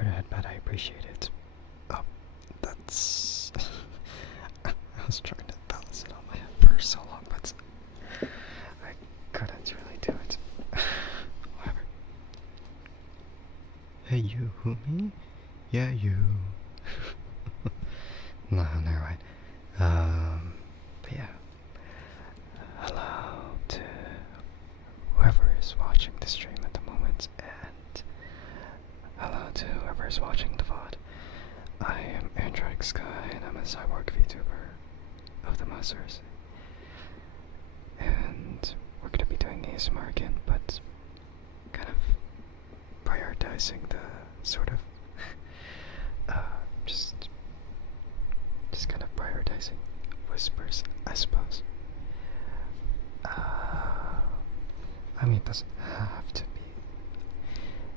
for that, but I appreciate it. Oh, that's... I was trying to balance it on my head for so long, but I couldn't really do it. Whatever. Hey you, who, me? Yeah, you. No, never mind. But yeah. Hello to whoever is watching the stream at the moment, and hello to whoever is watching the VOD. I am Andrike, and I'm a cyborg VTuber of the Masters. And we're gonna be doing ASMR again, but kind of prioritizing the sort of just kind of prioritizing whispers, I suppose. I mean, it doesn't have to be.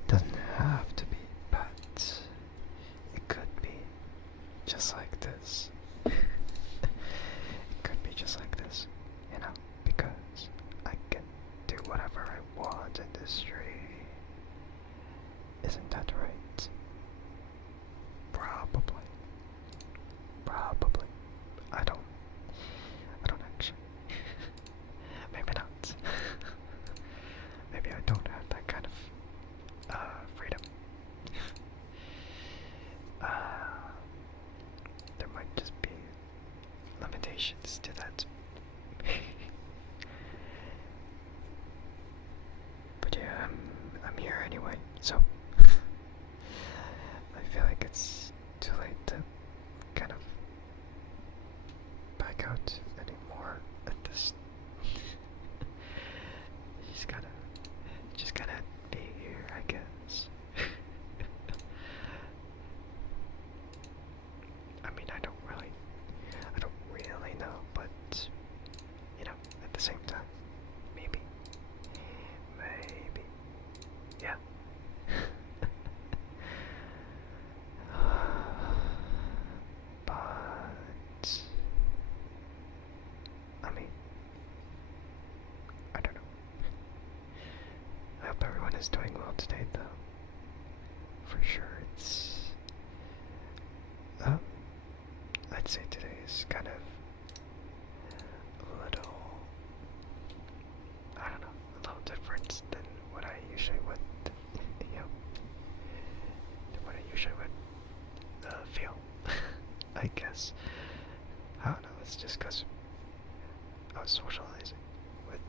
Doesn't have to be, but it could be just like this. It could be just like this, you know, because I can do whatever I want in this stream. Isn't that right? Probably. Probably. I don't actually. Maybe not. Maybe I don't have that kind of freedom. There might just be limitations to that. But yeah, I'm here anyway, so I feel like it's too late to kind of back out anymore at this. just gotta be here, I guess. I mean, I don't really know, but you know, at the same time, maybe, yeah. But I mean, I don't know. I hope everyone is doing well today, though. For sure, it's I'd say today is kind of a little, I don't know, a little different than what I usually would, you know, than what I usually would feel, I guess. I don't know, it's just because I was socializing with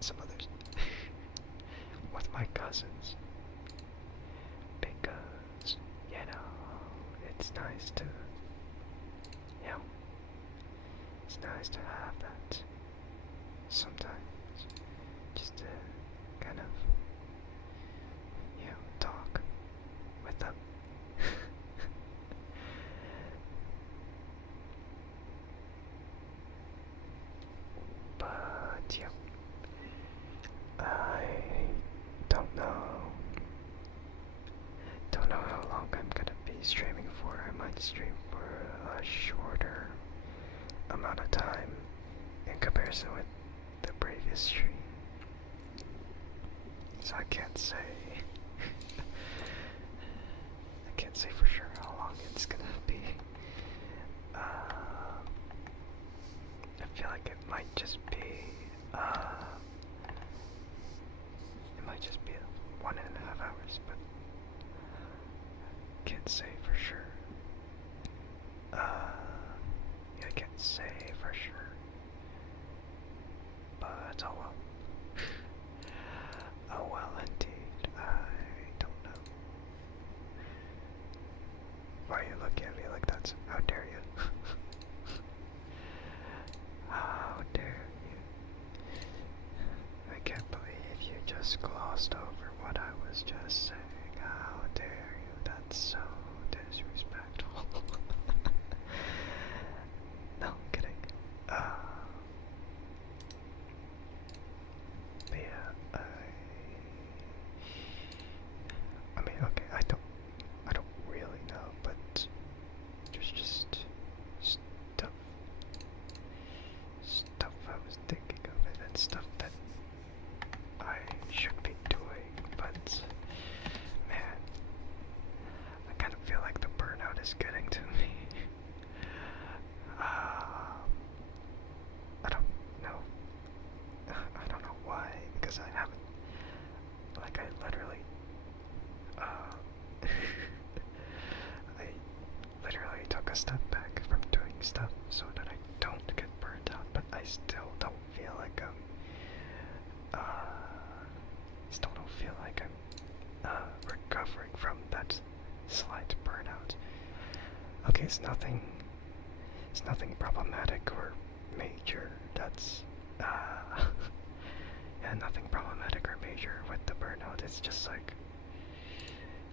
some others, with my cousins, because, you know, it's nice to, you know, it's nice to have that sometimes, just to kind of, you know, talk with them. But yeah, I don't know how long I'm gonna be streaming for. I might stream for a shorter amount of time in comparison with the previous stream, so I can't say for sure how long it's gonna be. I feel like it might just be 1.5 hours, but can't say for sure. Yeah, I can't say for sure. But oh well. Oh well, indeed. I don't know. Why are you looking at me like that? How dare you? How dare you? I can't believe you just glossed over what I was just saying. How dare you? That's so disrespectful. No, I'm kidding. But yeah, I mean, okay, I don't really know, but there's just it's nothing. It's nothing problematic or major. That's yeah, nothing problematic or major with the burnout. It's just like,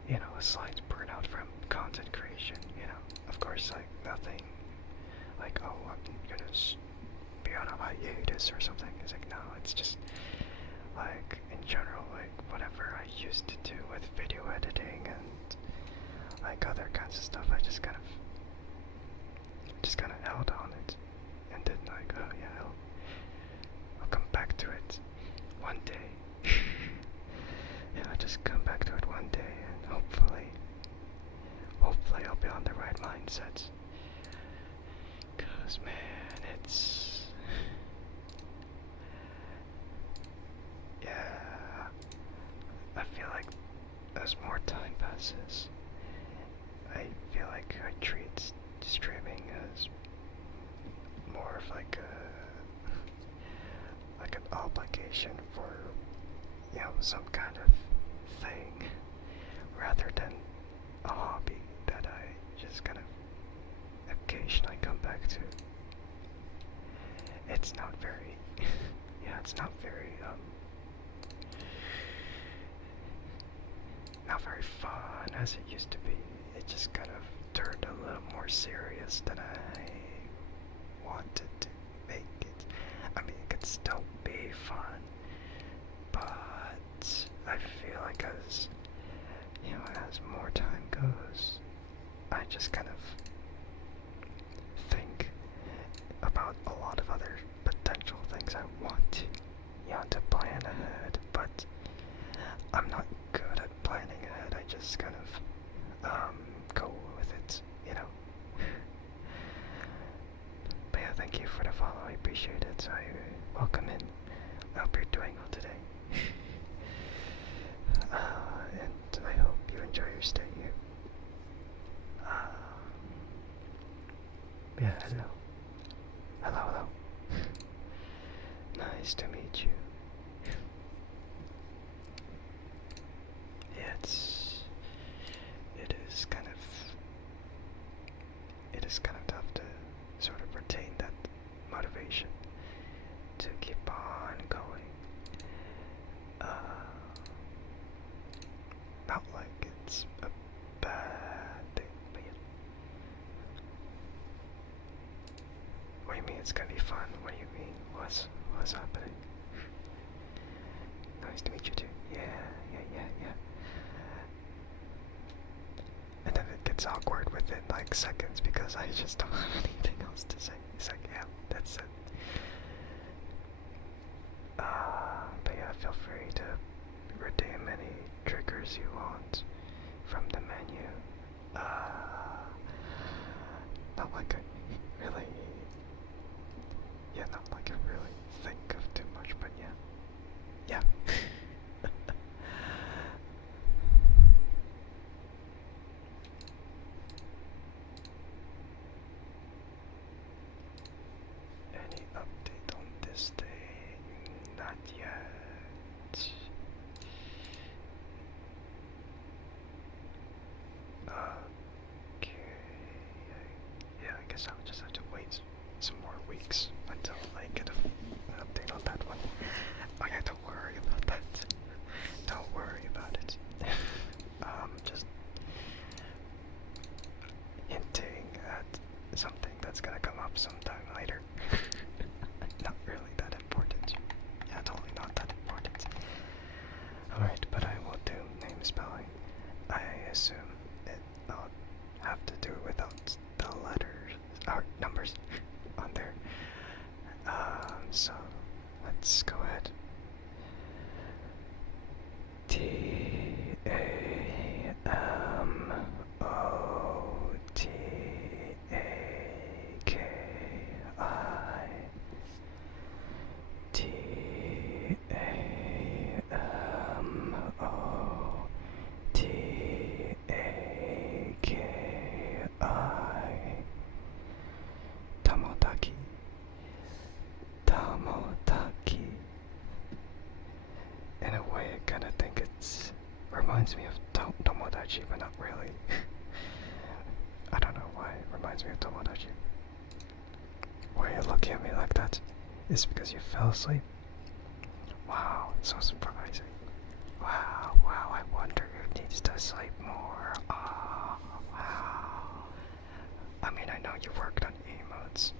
you know, a slight burnout from content creation. You know, of course, like nothing. Like, oh, I'm gonna be on a hiatus or something. It's like, no, it's just like in general, like whatever I used to do with video editing and like other kinds of stuff, I just kind of held on it, and then like, oh yeah, I'll come back to it one day. Yeah, I'll just come back to it one day, and hopefully I'll be on the right mindset. 'Cause man, it's, yeah, I feel like as more time passes, I feel like I treat streaming as more of like an obligation for, you know, some kind of thing, rather than a hobby that I just kind of occasionally come back to. It's not very yeah, it's not very not very fun as it used to be. It just kind of turned a little more serious than I wanted to make it. I mean, it could still be fun, but I feel like as, you know, as more time goes, I just kind of think about a lot of other potential things I want to, you know, to plan ahead, but I'm not good at planning ahead. I just kind of go with it, you know. But yeah, thank you for the follow. I appreciate it. I welcome in. I hope you're doing well today. And I hope you enjoy your stay here. Yeah, hello. Hello. Nice to meet you. Yeah, it is kind of tough to sort of retain that motivation to keep on going. Not like it's a bad thing, but yeah. What do you mean it's gonna be fun? What do you mean? What's happening? Nice to meet you too. Yeah. And then it gets awkward within like seconds because I just don't have anything else to say. It's like, yeah, that's it. But yeah, feel free to redeem any triggers you want from the menu. Not like I really, not like I really think of too much, but yeah. Any update on this thing? Not yet. Okay. Yeah, I guess I'll just have to wait some more weeks until I get an update on that one. Oh yeah, don't worry about that. Don't worry about it. Just hinting at something that's gonna come up sometime later. Not really that important. Yeah, totally not that important. Alright, but I will do name spelling. I assume I'll have to do without the letters or numbers on there. So let's go ahead. Tamotaki. In a way, I kind of think it reminds me of Tomodachi, but not really. I don't know why it reminds me of Tomodachi. Why are you looking at me like that? Is it because you fell asleep? Wow, so surprising. Wow, wow, I wonder who needs to sleep more. Oh, wow. I mean, I know you worked on emotes,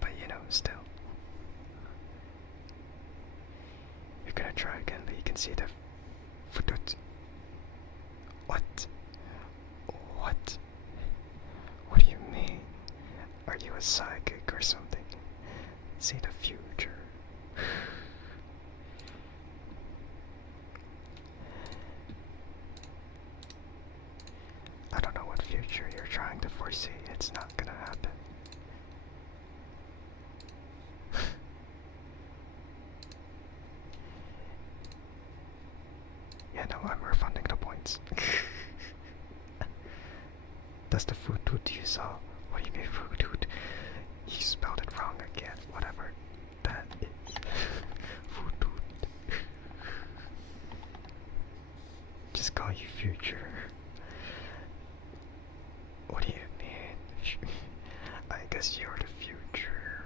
but you know, still. You're gonna try again, but you can see the futut. What? What? What do you mean? Are you a psychic or something? See the future. I don't know what future you're trying to foresee. It's not gonna happen. Yeah, no, I'm refunding the points. That's the futut you saw. What do you mean futut? You spelled it wrong again. Whatever that is. Futut. Just call you future. What do you mean? I guess you're the future.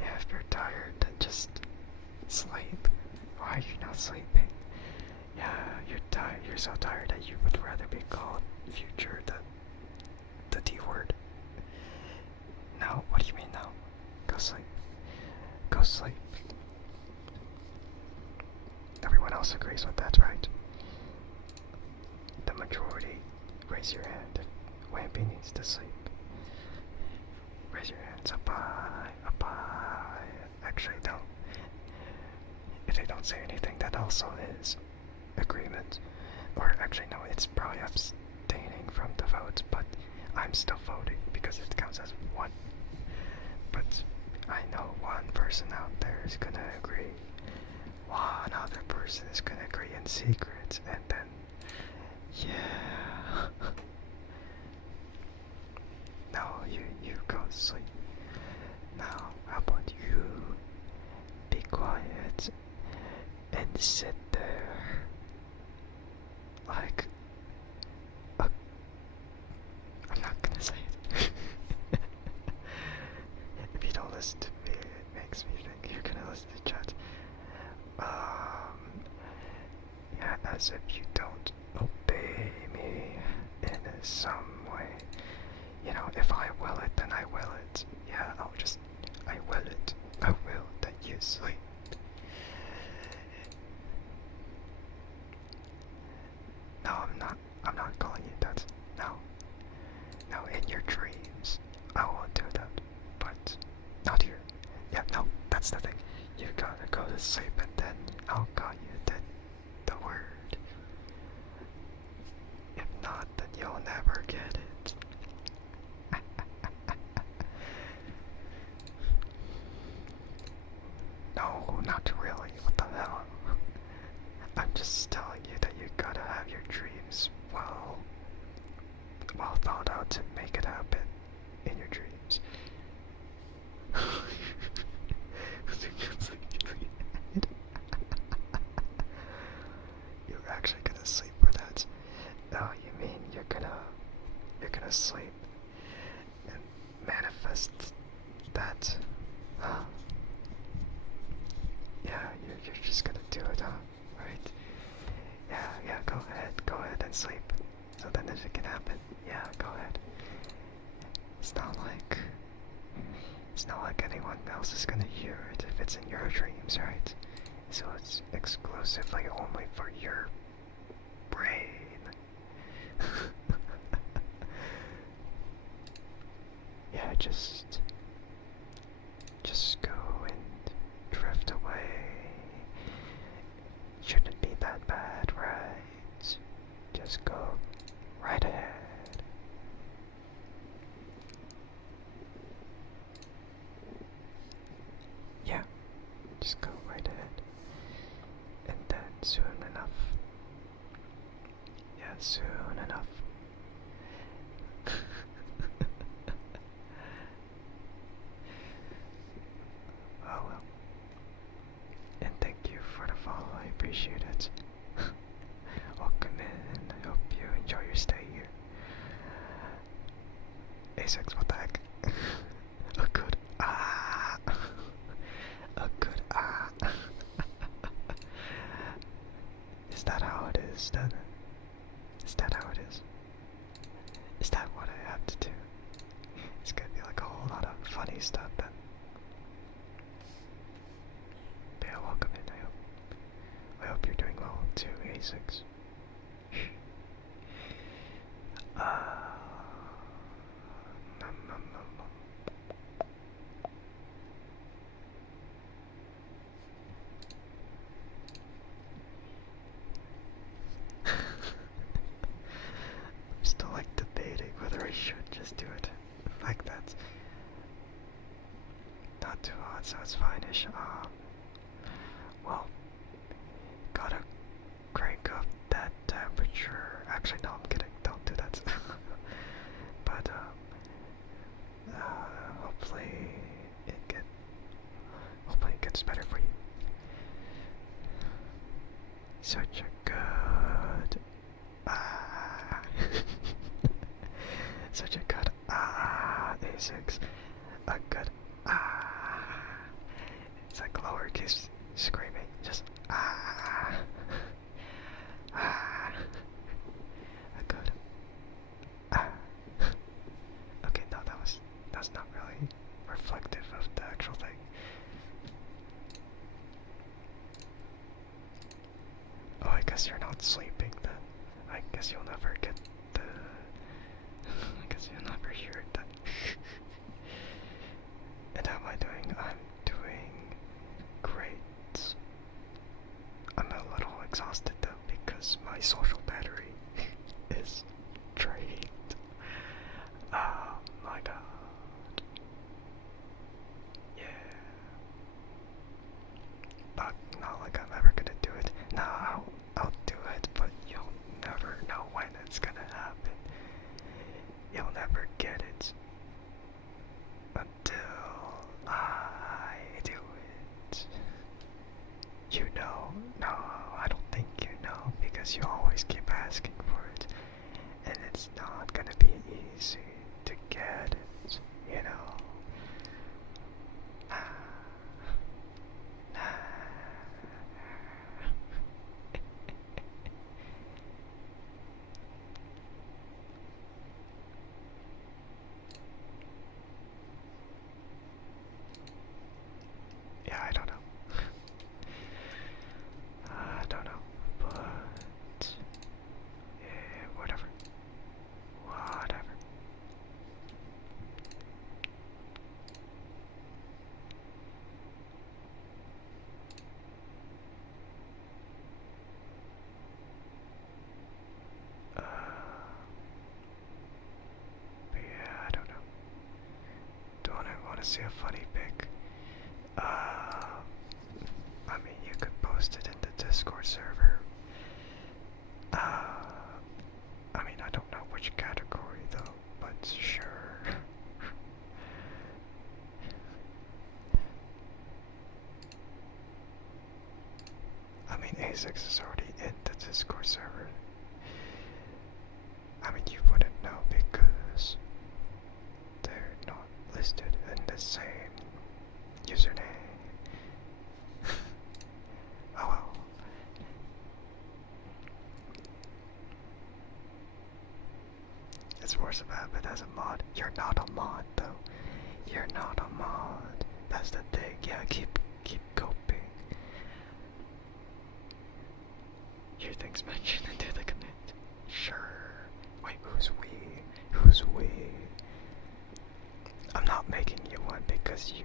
Yeah, if you're tired, then just sleep. Why are you not sleeping? Yeah, you're tired. You're so tired that you would rather be called future than the D word. No, what do you mean no? Go sleep. Go sleep. Everyone else agrees with that, right? The majority, raise your hand if Wampy needs to sleep. Raise your hands up high, up high. Actually, don't. If they don't say anything, that also is agreement. Or actually, no, it's probably abstaining from the votes, but I'm still voting because it counts as one. But I know one person out there is gonna agree. One other person is gonna agree in secret, and then, yeah. No, you go to sleep. Now, how about you be quiet and sit there like a... I'm not gonna say it. If you don't listen to me, it makes me think you're gonna listen to chat. Yeah, as if you don't obey me in some way. You know, if I will it, then I will it. Yeah, I will it. I will that you sleep. No, I'm not calling you that. No. No, in your dreams, I won't do that. But, not here. Yeah, no, that's the thing. You gotta go to sleep and then I'll call you the word. If not, then you'll never get it. No, not really. What the hell? I'm just telling you that you gotta have your dreams well thought out to make it happen in your dreams. You're actually gonna sleep for that. Oh, you mean you're gonna sleep and manifest that? Yeah, you're just gonna do it, huh? Right? Yeah, go ahead and sleep. So then it can happen. Yeah, go ahead. It's not like anyone else is gonna hear it if it's in your dreams, right? So it's exclusively only for your brain. Yeah, just go and drift away. Shouldn't be that bad, right? Just go right ahead. Yeah, just go right ahead. And then soon enough. Yeah, soon enough. Oh well. appreciate it. Welcome in. I hope you enjoy your stay here. A6, what the heck? A good ah. A good ah. Is that how it is then? Is that how it is? Is that what I have to do? It's gonna be like a whole lot of funny stuff then. But yeah, welcome in, I hope you're doing well too, A6. I'm still like debating whether I should just do it like that. Not too hot, so it's fine-ish. Well, gotta crank up that temperature. Actually, no, I'm kidding. Don't do that. But hopefully hopefully it gets better for you. Such a good such a good A6. A good It's like lowercase screaming. Just a good Okay, no, that's not really reflective of the actual thing. Oh, I guess you're not sleeping then. I guess you'll never get the I guess you'll never hear that. And how am I doing? I'm doing great. I'm a little exhausted though because my social battery is drained. Oh my god. Yeah. Not like I'm ever gonna do it. No, I'll do it, but you'll never know when it's gonna happen. You'll never get it until I do it. You know? No, I don't think you know because you always keep asking for it, and it's not gonna be easy to get it, you know? Yeah, I don't know. I don't know, but yeah, whatever. Whatever. But yeah, I don't know. Don't I want to see a funny pic? I mean, you could post it in the Discord server. I mean, I don't know which category though, but sure. I mean, A6 is already in the Discord server. I mean, you wouldn't know because they're not listed in the same username. Oh well. It's worse about it as a mod. You're not a mod though. You're not a mod. That's the thing. Yeah, keep coping. Hear things mentioned into the command. Sure. Wait, who's we? Who's we? I'm not making you one because you.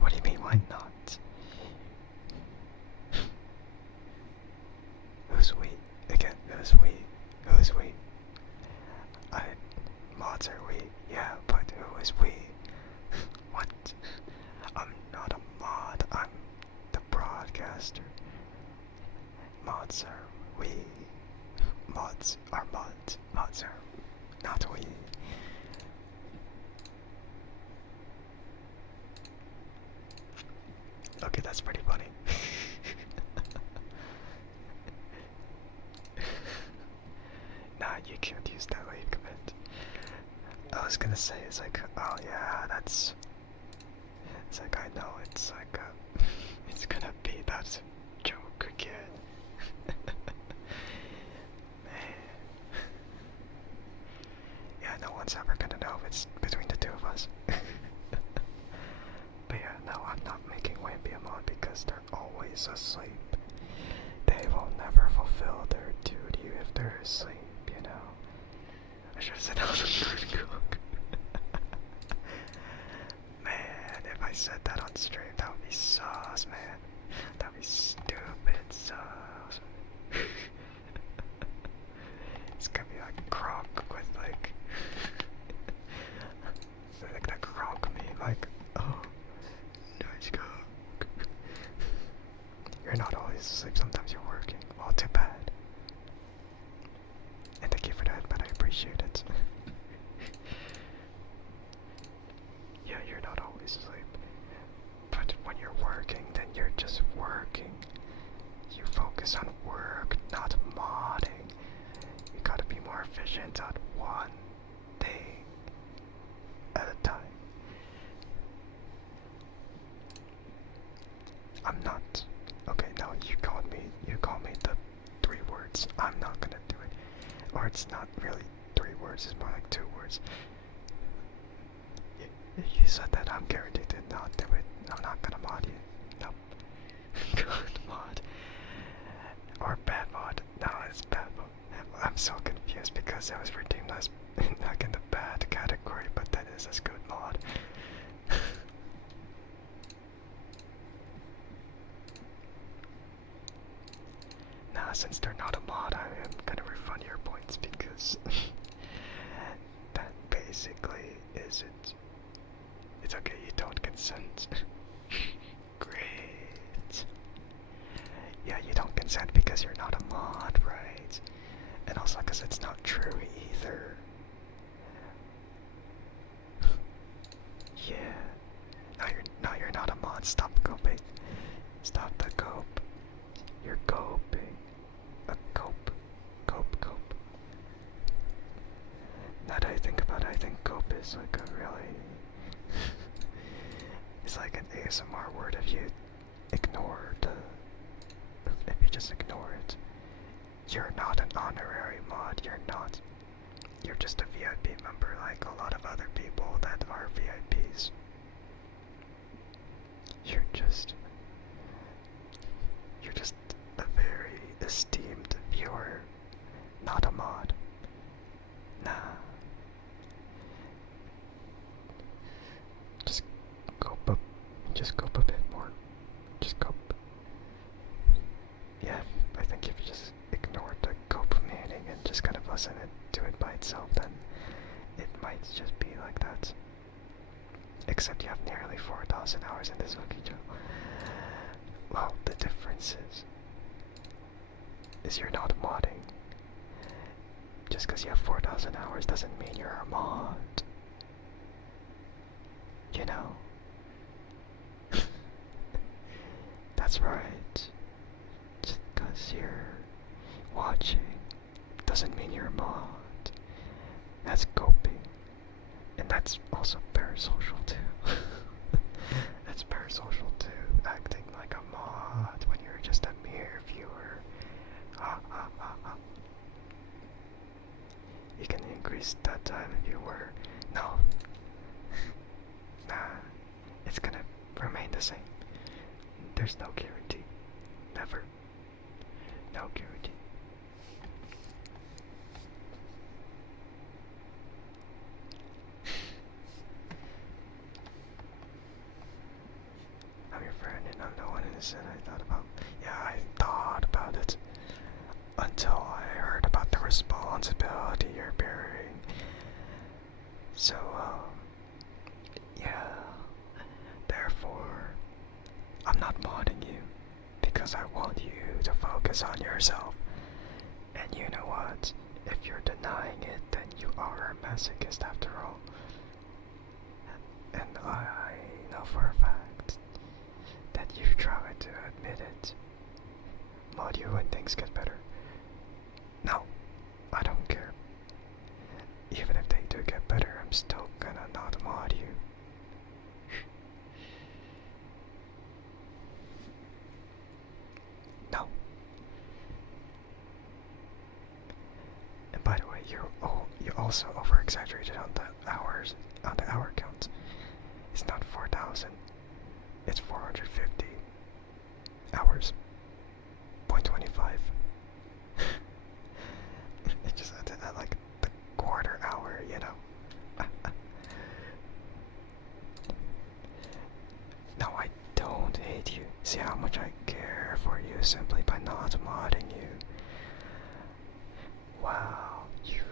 What do you mean, why not? Who's we? Again, who's we? Who's we? Mods are we? Yeah, but who is we? What? I'm not a mod, I'm the broadcaster. Mods are we. Mods are mods. Mods are not we. Okay, that's pretty funny. gonna say is like, oh yeah, that's. It's like I know it's like it's gonna be that joke again. Man. Yeah, no one's ever gonna know if it's between the two of us. But yeah, no, I'm not making Wimpy a mod because they're always asleep. They will never fulfill their duty if they're asleep, you know. I should have said I was a cook. Man, if I said that on stream, that would be sauce, man. That would be stupid sauce. It's gonna be like Croc with like that Croc meme, like, oh, nice cook. You're not always asleep, sometimes you're working. Well, too bad. And thank you for that, but I appreciate it. Yeah, you're not always asleep. But when you're working, then you're just working. You focus on work, not modding. You gotta be more efficient on one thing at a time. I'm not. Okay, no, you call me the 3 words. I'm not gonna do it. Or it's not really 3 words, it's more like 2 words. You said that I'm guaranteed to not do it. I'm not gonna mod you. Nope. Good mod. Or bad mod. No, it's bad mod. I'm so confused because it was redeemed as like in the bad category, but that is a good mod. Nah, since they're not a mod, I am gonna refund your points because that basically is it. It's okay, you don't consent. Great. Yeah, you don't consent because you're not a mod, right? And also because it's not true either. Yeah. Now you're not a mod. Stop coping. Stop the cope. You're coping. A cope. Cope. Now that I think about it, I think cope is like a really it's like an ASMR word if you ignore if you just ignore it. You're not an honorary mod, you're not. You're just a VIP member like a lot of other people that are VIPs. You're just a very esteemed viewer, not a mod. Nah. Just cope a bit more. Just cope. Yeah, I think if you just ignore the cope meaning and just kind of listen to it by itself, then it might just be like that. Except you have nearly 4,000 hours in this Wiki Joe. Well, the difference is you're not modding. Just because you have 4,000 hours doesn't mean you're a mod. You know? That's right. Just because you're watching doesn't mean you're a mod. That's coping. And that's also parasocial too. That's parasocial too. Acting like a mod when you're just a mere viewer. You can increase that time if you were. No. Nah. It's gonna remain the same. There's no guarantee. Never. No guarantee. I'm your friend and I'm the one innocent I thought about. Yeah, I thought about it. Until I heard about the responsibility you're bearing. So, yeah. Therefore, I'm not modding you because I want you to focus on yourself. And you know what? If you're denying it, then you are a masochist after all. And I know for a fact that you try to admit it. Mod you when things get better. No, I don't care. Even if they do get better, I'm still you also over exaggerated on the hours, on the hour count. It's not 4,000. It's 450 hours. 0.25. It just at like the quarter hour, you know. No, I don't hate you. See how much I care for you simply by not modding you. Wow, you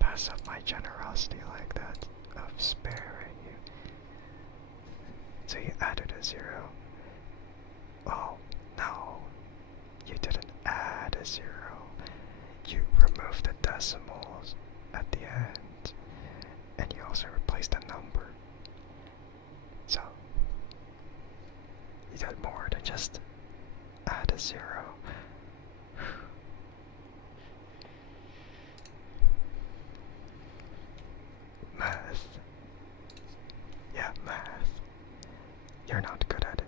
pass up my generosity like that of sparing you. So you added a 0. Oh, no. You didn't add a 0. You removed the decimals at the end. And you also replaced a number. So, you did more than just add a 0. Math. Yeah, math. You're not good at it.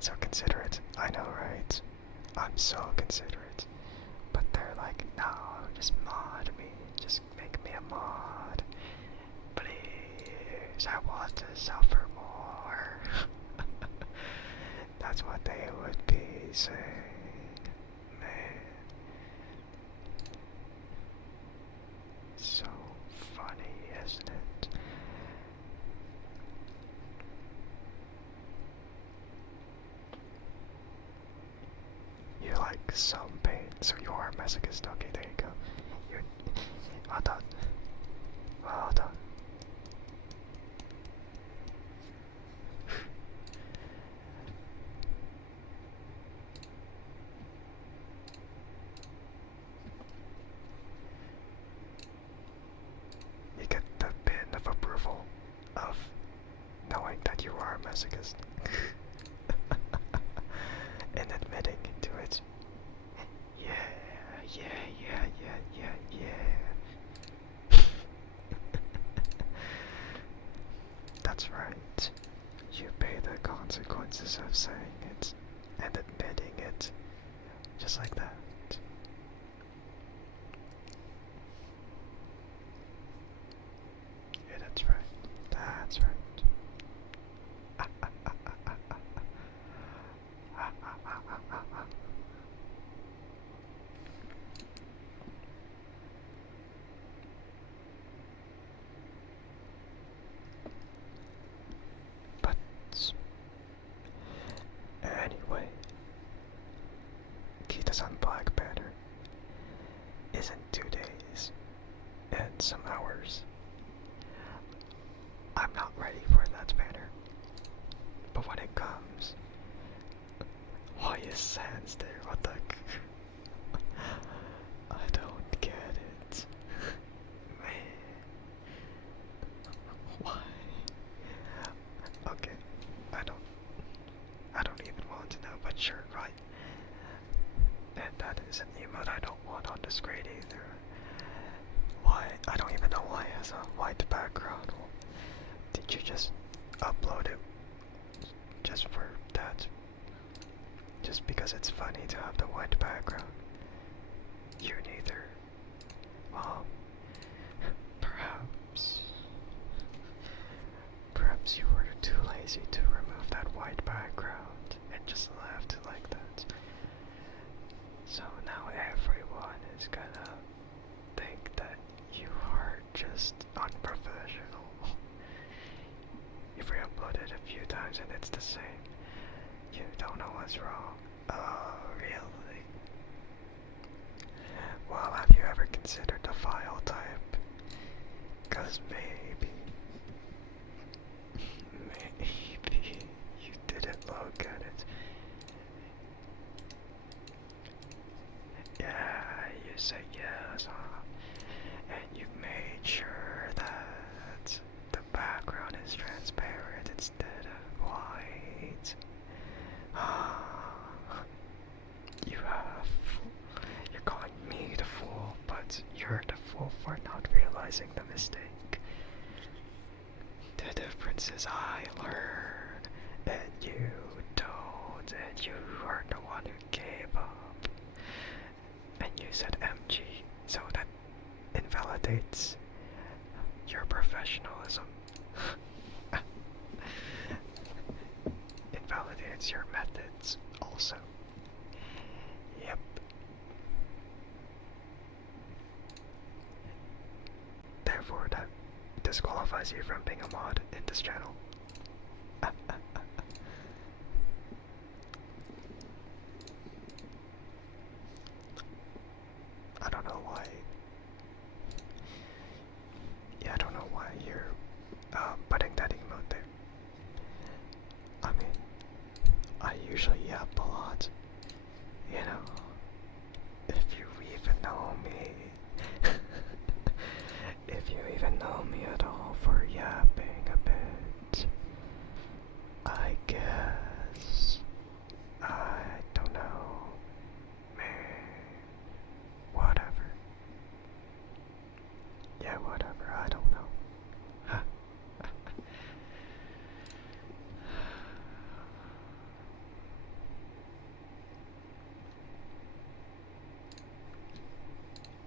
So considerate. I know, right? I'm so considerate. But they're like, no, just mod me. Just make me a mod. Please, I want to suffer more. That's what they would be saying. Man. So funny, isn't it? You like some pain, so you are a masochist. Okay, there you go. You're well done. Well done. You get the pin of approval of knowing that you are a masochist. And admitting to it. Yeah, yeah, yeah, yeah, yeah, yeah. That's right. You pay the consequences of saying it and admitting it. Just like that. Yeah, that's right. That's right. But anyway, Kita's-san Black Banner is in 2 days and some hours. I'm not ready for that banner. But when it comes, why is Sans there? What the? I don't get it. Man. Why? Okay, I don't even want to know, but sure, right. And that is an emote I don't want on the screen either. Why? I don't even know why it has a white background. Did you just upload it just for that? Just because it's funny to have the white background? You neither. Well, perhaps you were too lazy to remove that white background and just left it like that. So now everyone is gonna think that you are just unprofessional. If we upload it a few times and it's the same, you don't know what's wrong. Oh, really? Well, have you ever considered the file type? 'Cause maybe you didn't look at it. Yeah, you say yes, huh? And you've made sure that the background is transparent instead of white. You're calling me the fool, but you're the fool for not realizing the mistake. The difference is I learn, and you don't, and you are the one who gave up. And you said MG, so that validates your professionalism. It validates your methods also. Yep. Therefore, that disqualifies you from being a mod in this channel. I don't know why. Yeah, I don't know why you're putting that emote there. I mean, I usually yap a lot. You know, if you even know me. If you even know me at all for yapping a bit. I guess. I don't know. Whatever. Yeah, whatever. I don't know.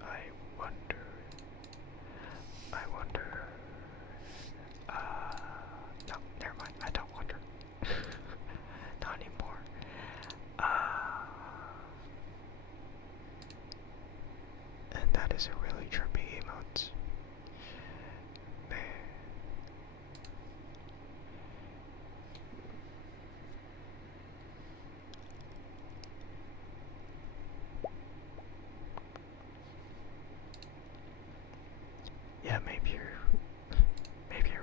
I wonder. No, never mind. I don't wonder. Not anymore. And that is a really trippy emote. Man. Yeah, maybe you're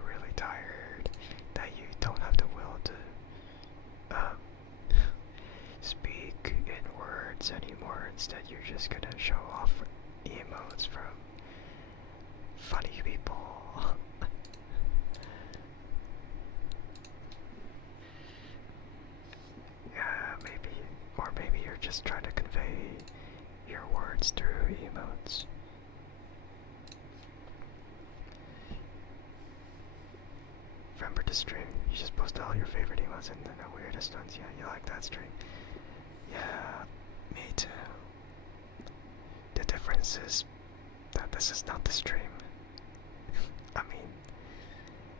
really tired that you don't have the will to speak in words anymore. Instead, you're just gonna show off emotes from funny people. Yeah, maybe you're just trying to convey your words through emotes. Remember to stream. You just post all your favorite emotes and the weirdest ones. Yeah, you like that stream. Yeah, me too. The difference is that this is not the stream. I mean,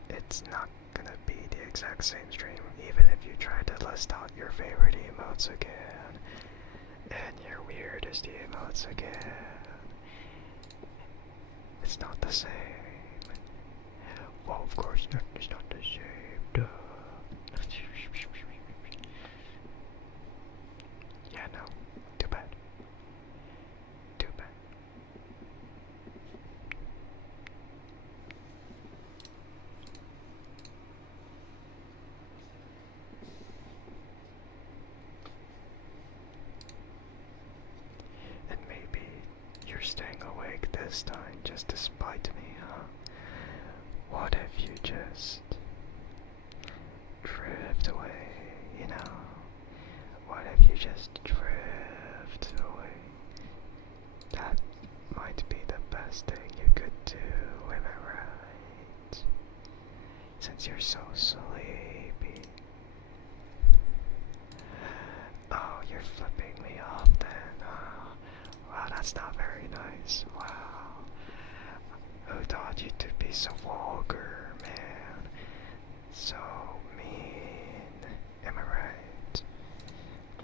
it's not gonna be the exact same stream, even if you try to list out your favorite emotes again, and your weirdest emotes again. It's not the same. Well, of course, it's not the same. Duh. Yeah, no. Too bad. Too bad. And maybe you're staying awake this time just to spite me, huh? What if you just drift away, you know? What if you just drift away? That might be the best thing you could do, am I right? Since you're so sleepy. Oh, you're flipping me off then. Oh, wow, that's not very nice. Wow. Who taught you to be so vulgar, man? So mean. Am I right?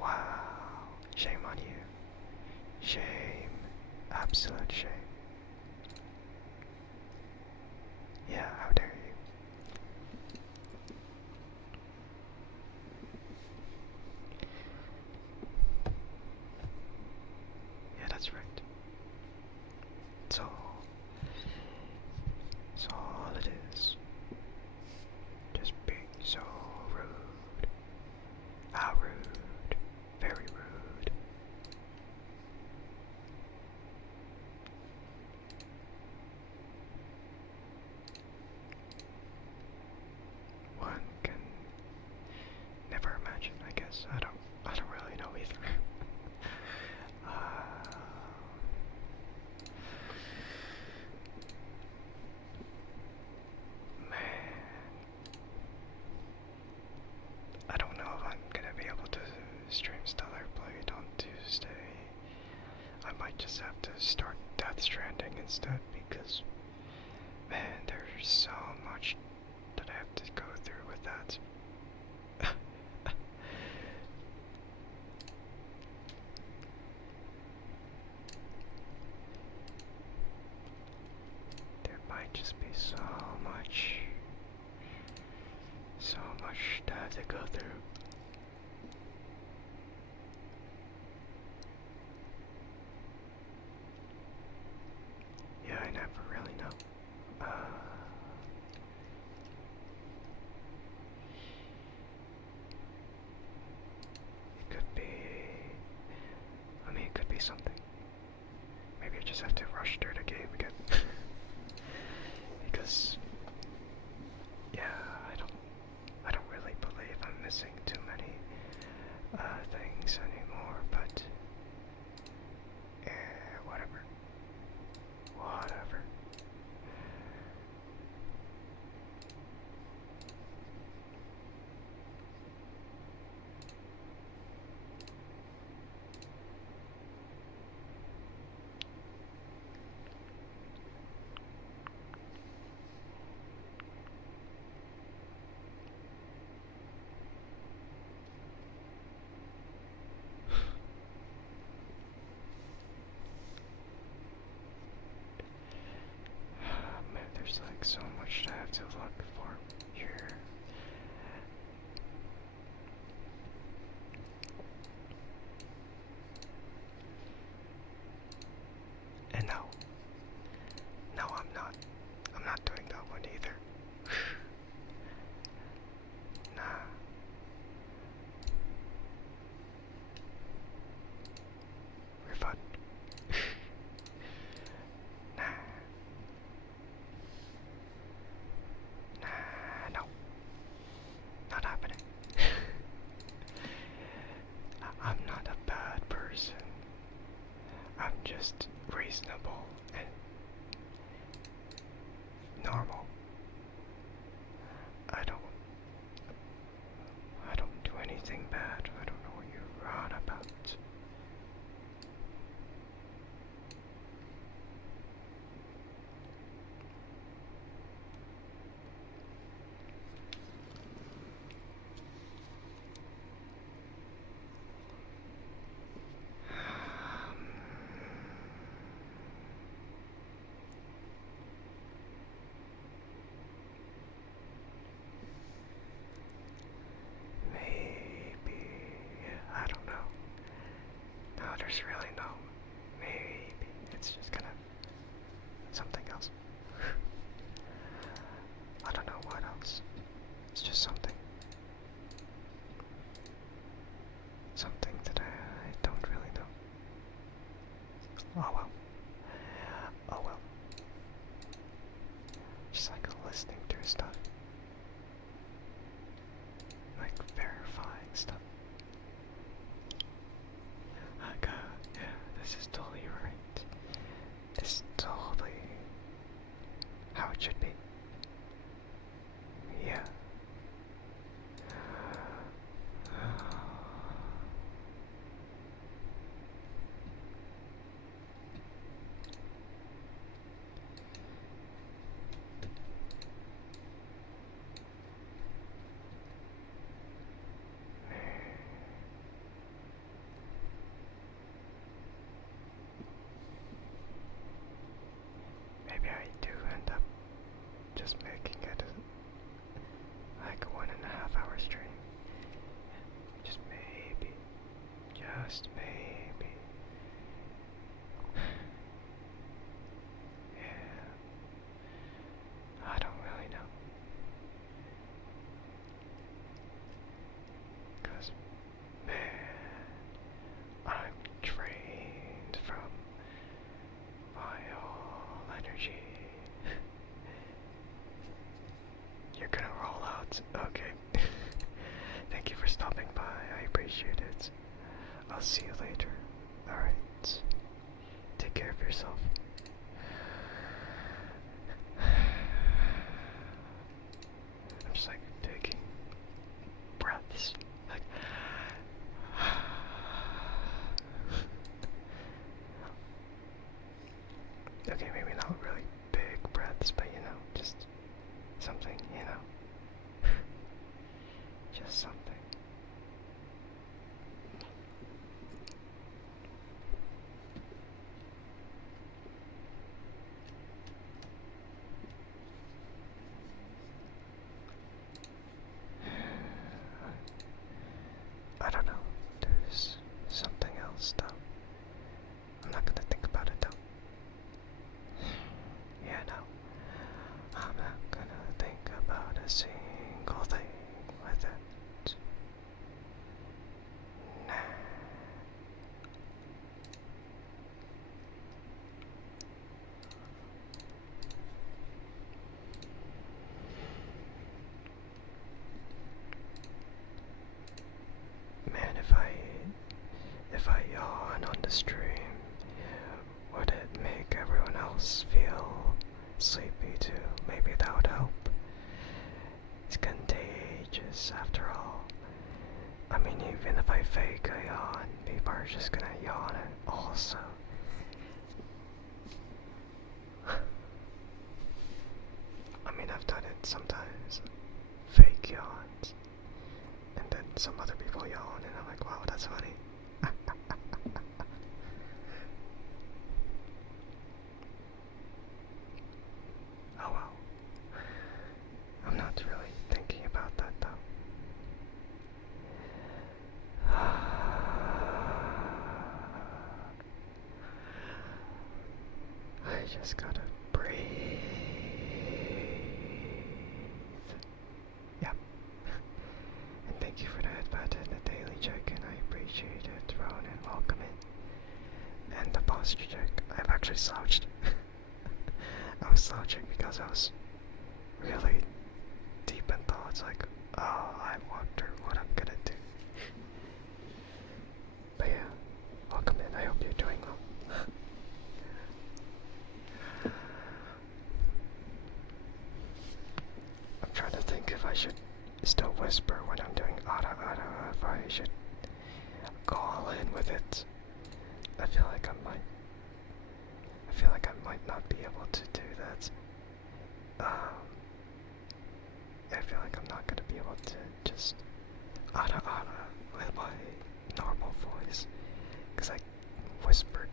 Wow. Shame on you. Shame. Absolute shame. Yeah, how dare you? Yeah, that's right. It's all it is. Just being so rude. How rude. Very rude. One can never imagine, I guess. I don't really know either. Man, I don't know if I'm gonna be able to stream Stellar Blade on Tuesday. I might just have to start Death Stranding instead because much to have to go through. Yeah, I never really know. It could be. I mean, it could be something. Maybe I just have to rush through the game again. Because, yeah, I don't really believe I'm missing too many things anymore. But, whatever. Whatever. Man, there's like so much to have to look for here. And no, I'm not. I'm not doing that one either. Nah. Refund. Nah. Nah, no. Not happening. I'm not a bad person. I'm just reasonable and normal. I don't do anything bad. I don't know what you're on about. Maybe, I don't know. No, there's really no maybe. It's just kind of something else. I don't know what else. It's just something. Something that I don't really know. Oh well. Oh well. Just like listening through stuff. Like verifying stuff. Like, yeah, this is totally right. This is totally how it should be. Yeah. Maybe I do end up just making it like a 1.5 hour stream. Just maybe. Just maybe. Yeah. I don't really know. 'Cause, man, I'm drained from my whole energy. You're gonna roll out. Okay. Thank you for stopping by. I appreciate it. I'll see you later. Alright. Take care of yourself. I'm just like taking breaths. Like okay, maybe not really big breaths, but you know, just something, you know. Just something. this after all. I mean, even if I fake a yawn, people are just gonna yawn it also. I mean, I've done it sometimes. Fake yawns. And then some other people yawn, and I'm like, wow, that's funny. Oh well. I'm not really thinking about that though. I just gotta breathe. Yep. And thank you for that button, the daily check-in. I appreciate it, Ronan. Welcome in. And the posture check. I've actually slouched. I was slouching because I was really deep in thoughts, like, oh, I wonder what I'm gonna do. But yeah, welcome in. I hope you're doing well. I'm trying to think if I should still whisper when I'm doing ara, if I should go all in with it. I feel like I might not be able to do that. I feel like I'm not gonna be able to just ara with my normal voice, because I whispered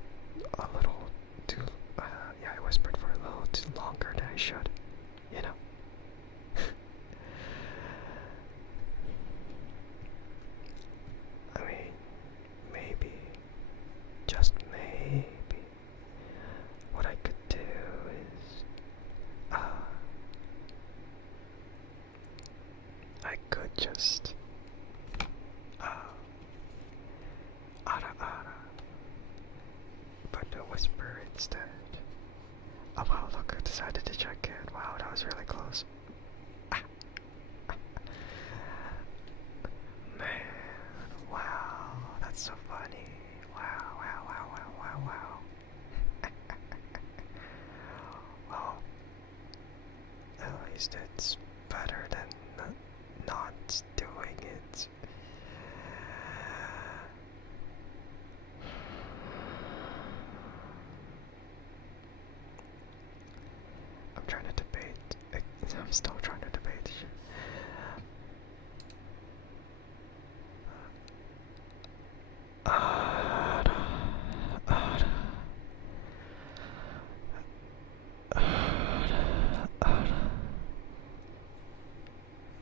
a little too, I whispered for a little too longer than I should, you know? I mean, maybe, just maybe, what I could do is, I could just, but whisper instead. Oh wow, look, I decided to check in. Wow, that was really close. Man, wow, that's so funny. Wow, wow, wow, wow, wow, wow. Well, at least it's better than not doing it. I'm trying to debate. I'm still trying to debate.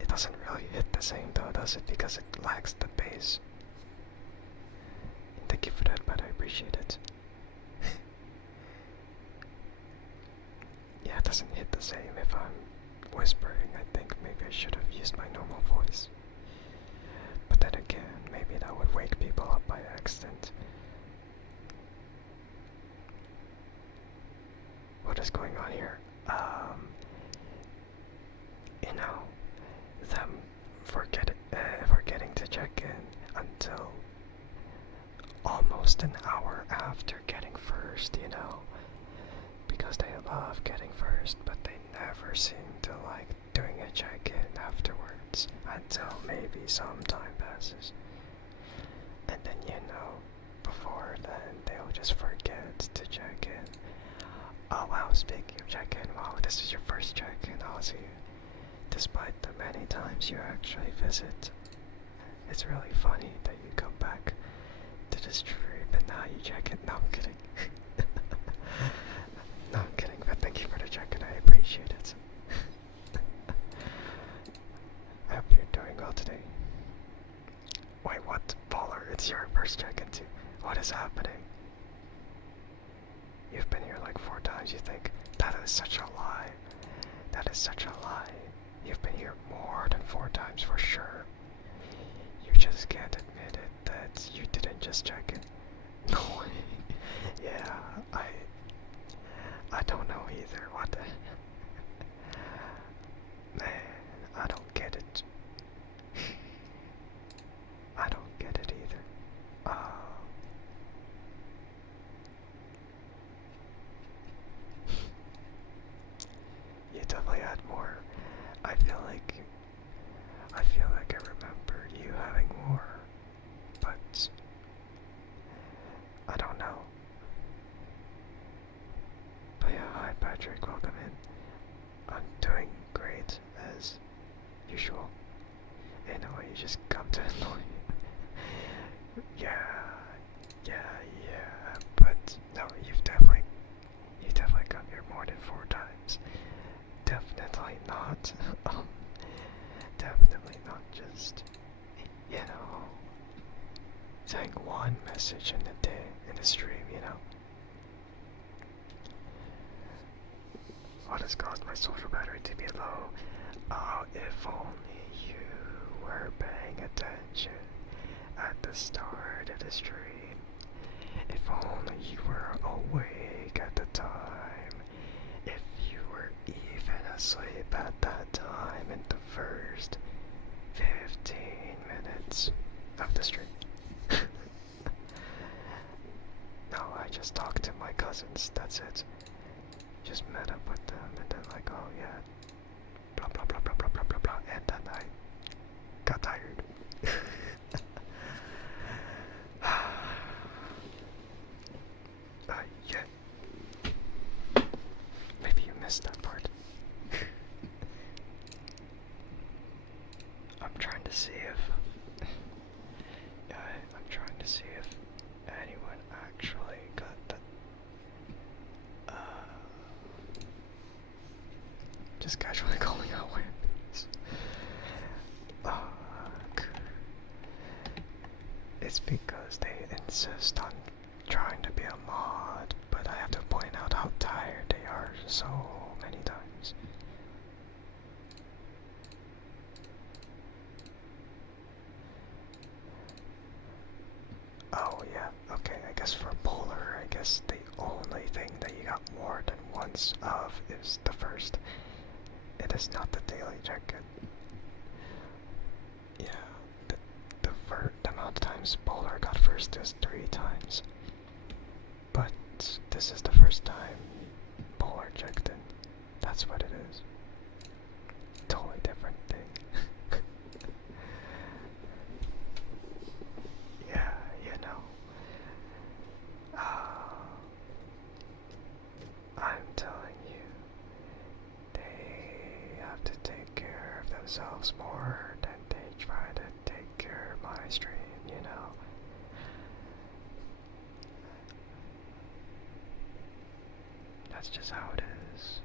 It doesn't really hit the same though, does it? Because it lacks the bass. Thank you for that, but I appreciate it. Yeah, it doesn't hit the same if I'm whispering. I think maybe I should have used my normal voice. But then again, maybe that would wake people up by accident. What is going on here? You know, them forgetting to check in until almost an hour after getting first, you know, because they love getting first, but they never seem to like doing a check-in afterwards until maybe some time passes. And then, you know, before then they'll just forget to check in. Oh wow, speaking of check-in, wow, this is your first check-in, I'll see you. Despite the many times you actually visit. It's really funny that you come back to the stream and now you check in. No, I'm kidding. No, I'm kidding, but thank you for the check-in, I appreciate it. I hope you're doing well today. Wait, what? Baller, it's your first check-in too. What is happening? You've been here like 4 times, you think? That is such a lie. That is such a lie. You've been here more than 4 times for sure. You just can't admit it that you didn't just check in. No way. Yeah, I don't know either. What the man, I don't get it. I don't get it either. You definitely had more. I feel like they just come to annoy you. Yeah. But no, you've definitely come here more than 4 times. Definitely not. Definitely not just, you know, saying one message in the day in the stream, you know. What has caused my social battery to be low? Oh, if only you were paying attention at the start of the stream. If only you were awake at the time. If you were even asleep at that time in the first 15 minutes of the stream. No, I just talked to my cousins, that's it. Just met up with them and then like, oh yeah, blah blah blah blah blah blah blah blah, and then I got tired. Yeah. Maybe you missed that part. I'm trying to see if I'm trying to see if anyone actually got that. Just casually calling out wins. It's because they insist on trying to be a mod, but I have to point out how tired they are so many times. Oh yeah, okay, I guess for Polar, I guess the only thing that you got more than once of is the first. It is not the daily jacket. Yeah, the amount of times Polar got first is 3 times. But this is the first time Polar checked in. That's what it is. Totally different thing. Yeah, you know. I'm telling you, they have to take care of themselves more than they try to take care of my stream, you know. That's just how it is.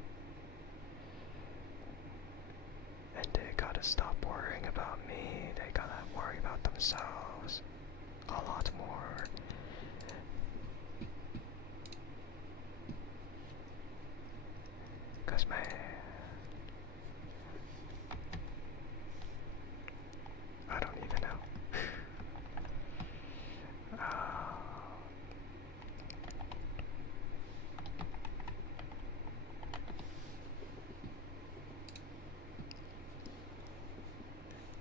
And they gotta stop worrying about me, they gotta worry about themselves a lot more. Cause man, I don't even know.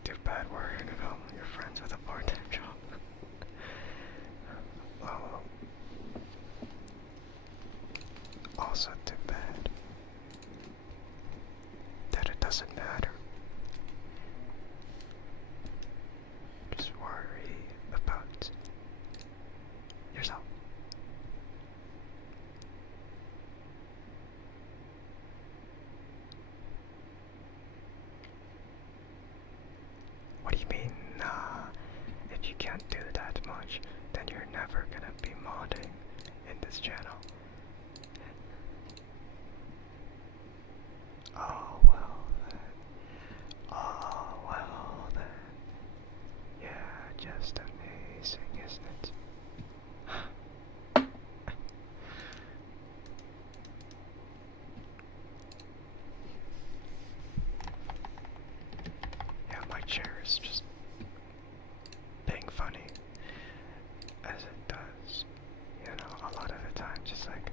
Too bad worrying about your friends with a part-time job. Oh, also too bad that it doesn't matter. Just worry about yourself. What do you mean, nah? If you can't do that much, then you're never gonna be modding in this channel. Oh well then. Oh well then. Yeah, just amazing, isn't it? Yeah, my chair is just being funny, as it does, you know, a lot of the time, just like,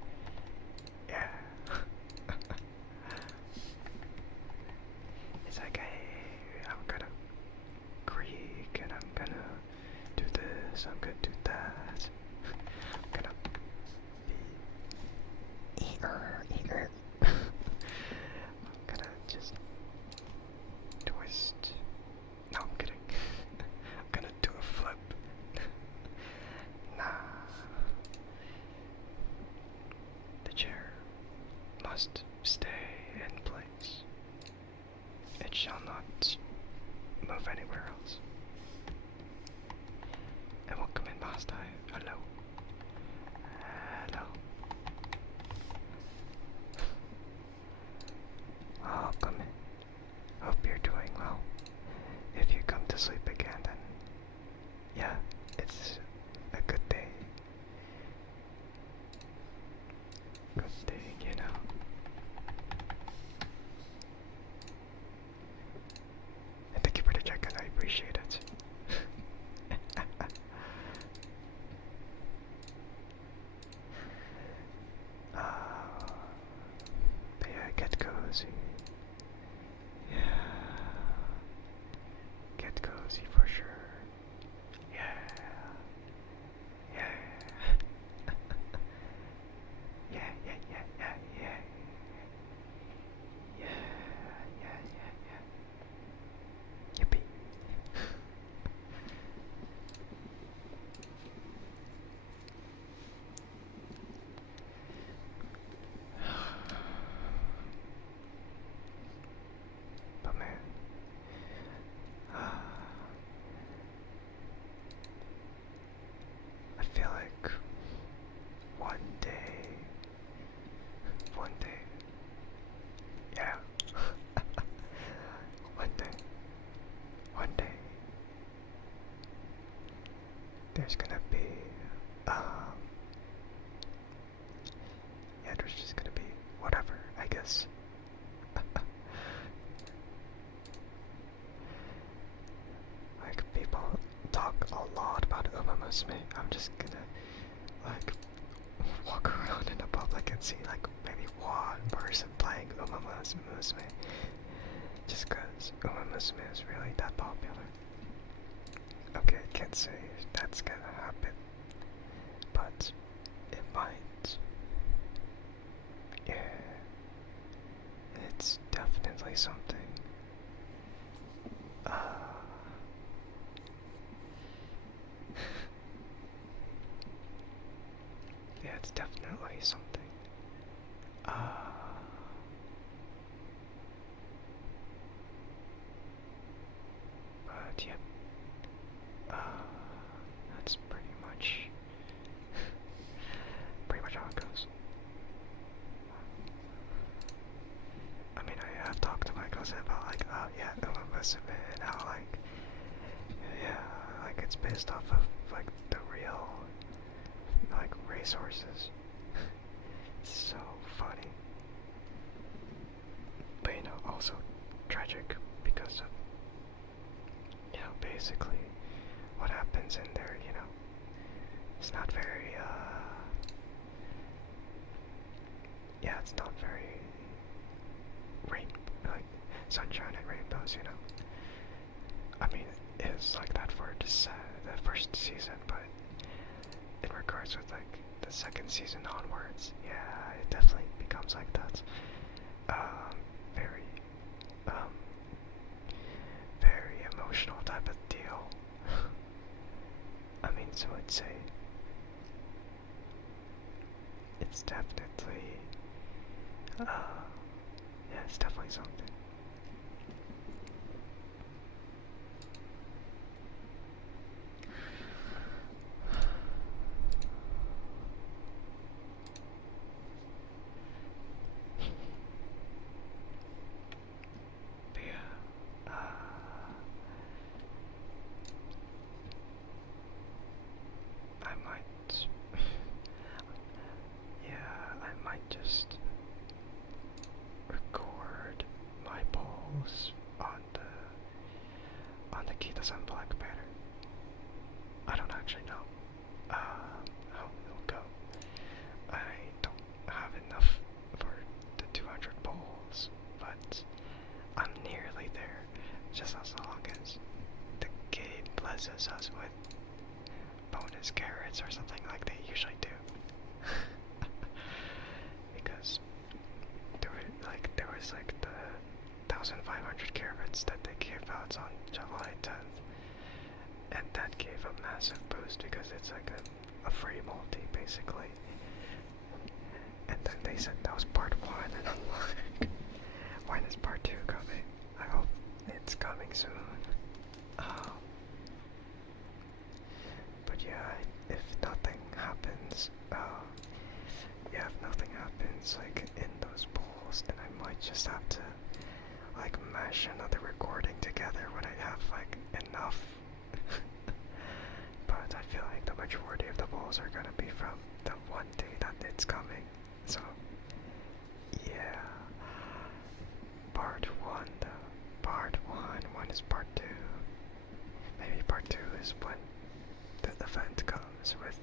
Hello. Hello. Oh, come in. Hope you're doing well. If you come to sleep again, then yeah, it's a good day. Good day, you know. And thank you for the check-in, I appreciate it. But yeah, get cozy. Yeah. Get cozy for sure. Yeah. Yeah. Yeah, yeah, yeah, yeah, yeah. Yeah, yeah, yeah, yeah. Yippee. But man, I feel like one day, yeah, one day, there's gonna be, yeah, there's just gonna be whatever, I guess. Like, people talk a lot about Uma Musume. I'm just gonna, like, walk around in the public and see, like, maybe one person playing Uma Musume. Just cause Uma Musume is really that popular. Okay, I can't say that's gonna happen, but it might. Yeah, it's definitely something. Yeah, it's definitely something. But yep. That's pretty much how it goes. I mean, I have talked to my cousin about like, oh yeah, Uma Musume, and how like, yeah, like it's based off of like the real, like racehorses. It's so funny, but you know, also tragic because of, you know, basically what happens in there. You know, it's not very, yeah, it's not very like sunshine and rainbows, you know. I mean, it is like that for the first season, but in regards with like the second season onwards, yeah, it definitely becomes like that. Very, very emotional type of deal. I mean, so I'd say it's definitely, yeah, it's definitely something. But yeah, I might, yeah, I might just record my polls on the Kita-san Black banner. I don't actually know how it'll go. I don't have enough for the 200 polls, but I'm nearly there. Just as long as the game blesses us with bonus carrots or something like they usually do. Because there was like the 1,500 carrots that they gave out on July 10th, and that gave a massive boost because it's like a free multi basically. And then they said that was part 1, and I'm like, when is part 2 coming? I hope it's coming soon. But yeah, if nothing coins like in those bowls, then I might just have to like mash another recording together when I have like enough. But I feel like the majority of the bowls are gonna be from the one day that it's coming. So yeah. Part 1 though. Part 1. When is part 2? Maybe part 2 is when the event comes with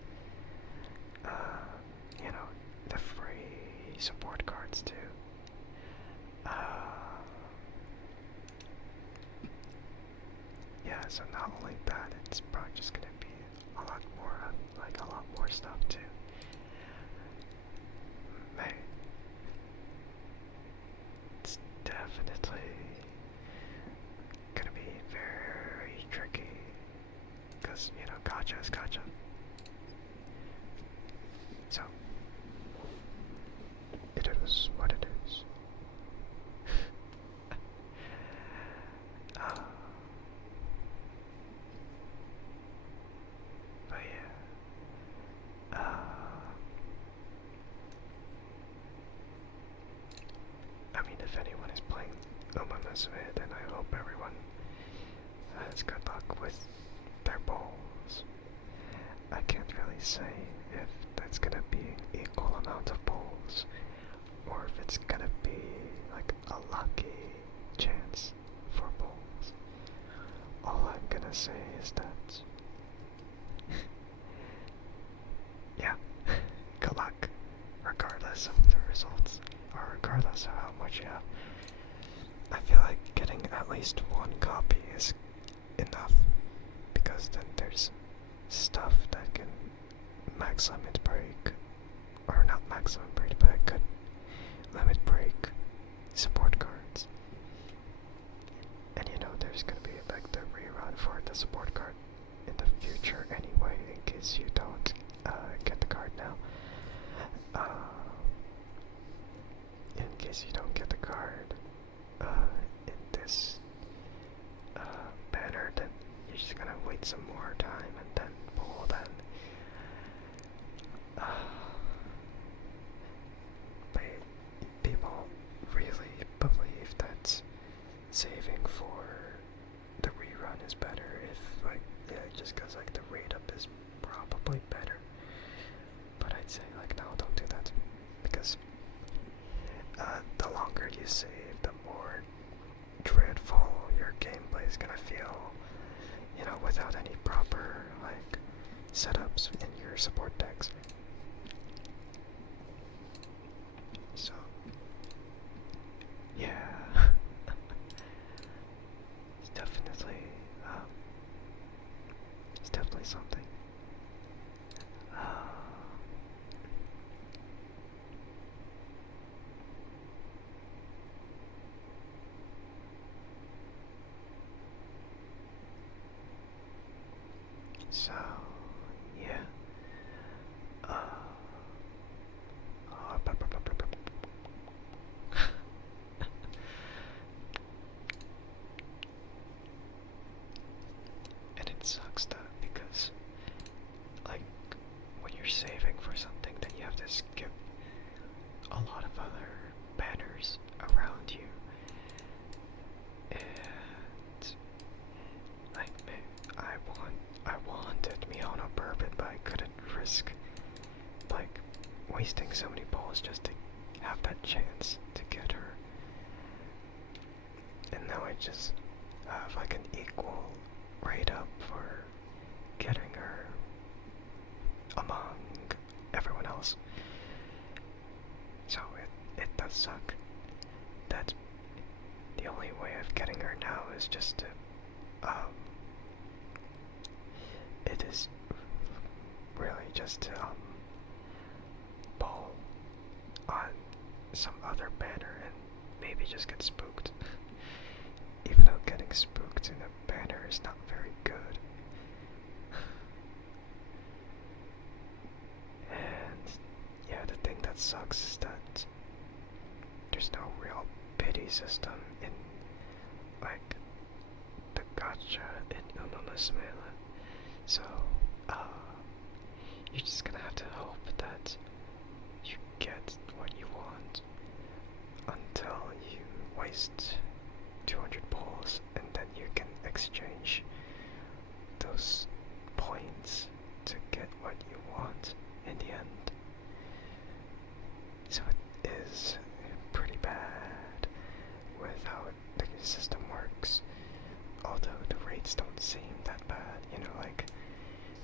you know, the free support cards too. Yeah, so not only that, it's probably just gonna be a lot more, like a lot more stuff too. Man, it's definitely gonna be very tricky, cause you know, gotcha is gotcha. So, it is what it is. But yeah, I mean, if anyone is playing Umamusume, then I hope everyone has good luck with their bowls. I can't really say if that's gonna be an equal amount of bowls, or if it's gonna be like a lucky chance for bowls. All I'm gonna say is that yeah, good luck, regardless of the results, or regardless of how much you have. I feel like getting at least one copy is enough, because then there's stuff that can max limit break, or not max limit break, but it could limit break support cards. And you know, there's gonna be like the rerun for the support card in the future anyway, in case you don't get the card now. In case you don't get the card in this banner, then you're just gonna wait some more time and then pull then. But people really believe that saving for the rerun is better if, like, yeah, just cause like the rate up is probably better. But I'd say like, no, don't do that, because the longer you save, the more dreadful your gameplay is gonna feel, you know, without any proper like setups in your support decks. So yeah, it's definitely something. So yeah. And it sucks though, because like when you're saving for something, then you have to skip a lot of other banners around you. And like, I wanted Miona Bourbon, but I couldn't risk like wasting so many balls just to have that chance to get her. And now I just have like an equal rate up for getting her among everyone else. So it does suck. That the only way of getting her now is just to it is really just to ball on some other banner and maybe just get spooked. Even though getting spooked in a banner is not very good. And yeah, the thing that sucks is that there's no real pity system in like the gacha in Umamusume. So you're just gonna have to hope that you get what you want until you waste 200 pulls, and then you can exchange those points to get what you want in the end. So it is pretty bad with how the system works, although the rates don't seem that bad, you know, like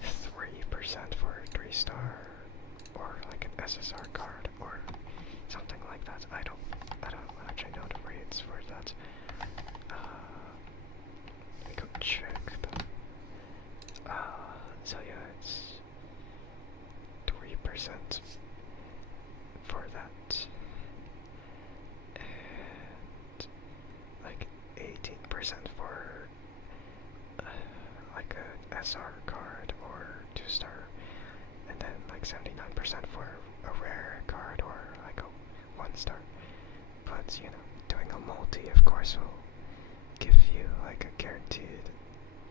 3% for a 3-star, or like an SSR card, or something like that. I don't actually know the rates for that. Let me go check them. So yeah, it's 3% for that, and like 18% for like a SR card or 2-star, and then like 79% for a rare card or like a 1-star. But you know, doing a multi, of course, will give you like a guaranteed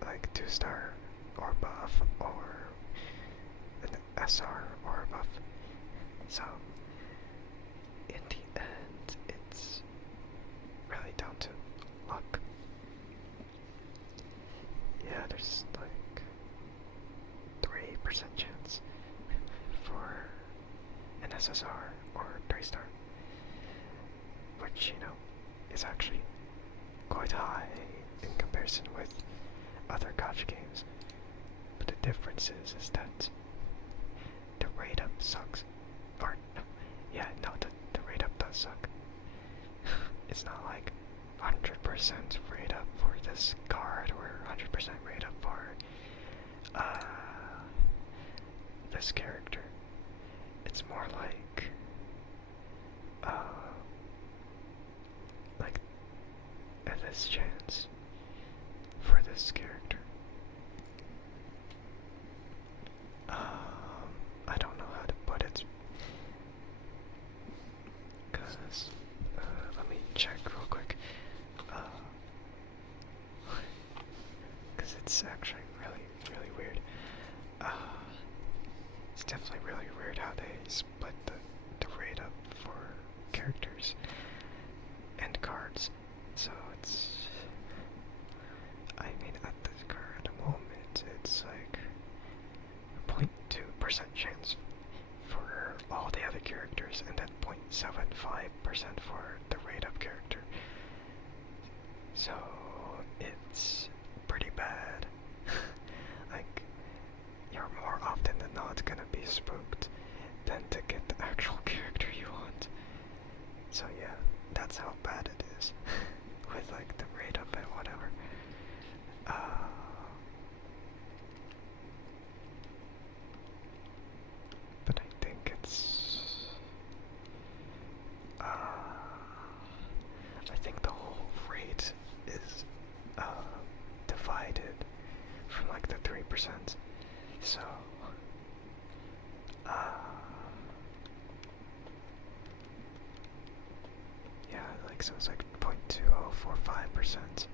like 2-star or buff, or an SR or buff. So in the end, it's really down to luck. Yeah, there's like 3% chance for an SSR or 3-star, which, you know, is actually quite high in comparison with other gacha games. But the difference is that the rate up sucks. Or, no, yeah, no, the rate up does suck. It's not like 100% rate up for this card, or 100% rate up for this character. It's more like this chance for this character. I don't know how to put it, cause let me check real quick. Cause it's actually really weird. It's definitely really weird how they split the rate up for characters and cards. So it's, I mean, at the current moment, it's like 0.2% chance for all the other characters, and then 0.75% for the rate up character. So it's pretty bad. Like, you're more often than not gonna be spooked than to get the actual character you want. So yeah, that's how bad it is with like the rate up and whatever. But I think it's I think the whole rate is divided from like the 3%. So yeah, like, so it's like 0.2045%,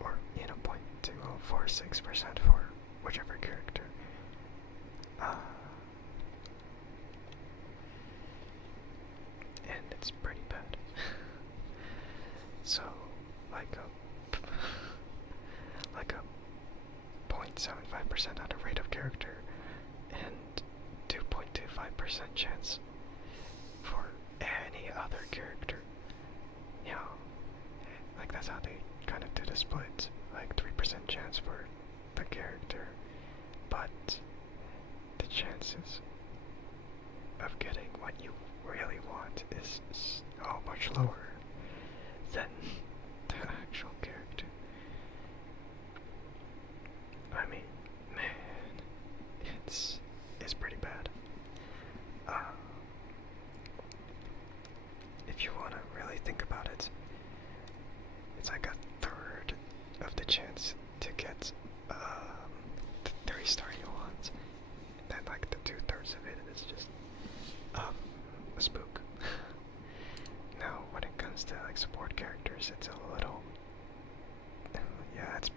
or, you know, 0.2046% for whichever character. And it's pretty bad. So like a 0.75% on a rate of character, and 2.25% chance for any other character. You know, like, that's how they kind of do the split. Like 3% chance for the character, but the chances of getting what you really want is so much lower than the actual character. I mean, man, it's pretty bad. If you want to really think about it, it's like a third of the chance to get the 3-star you want. Then like the 2/3 of it is just a spook. Now, when it comes to like support characters, it's a little, yeah, it's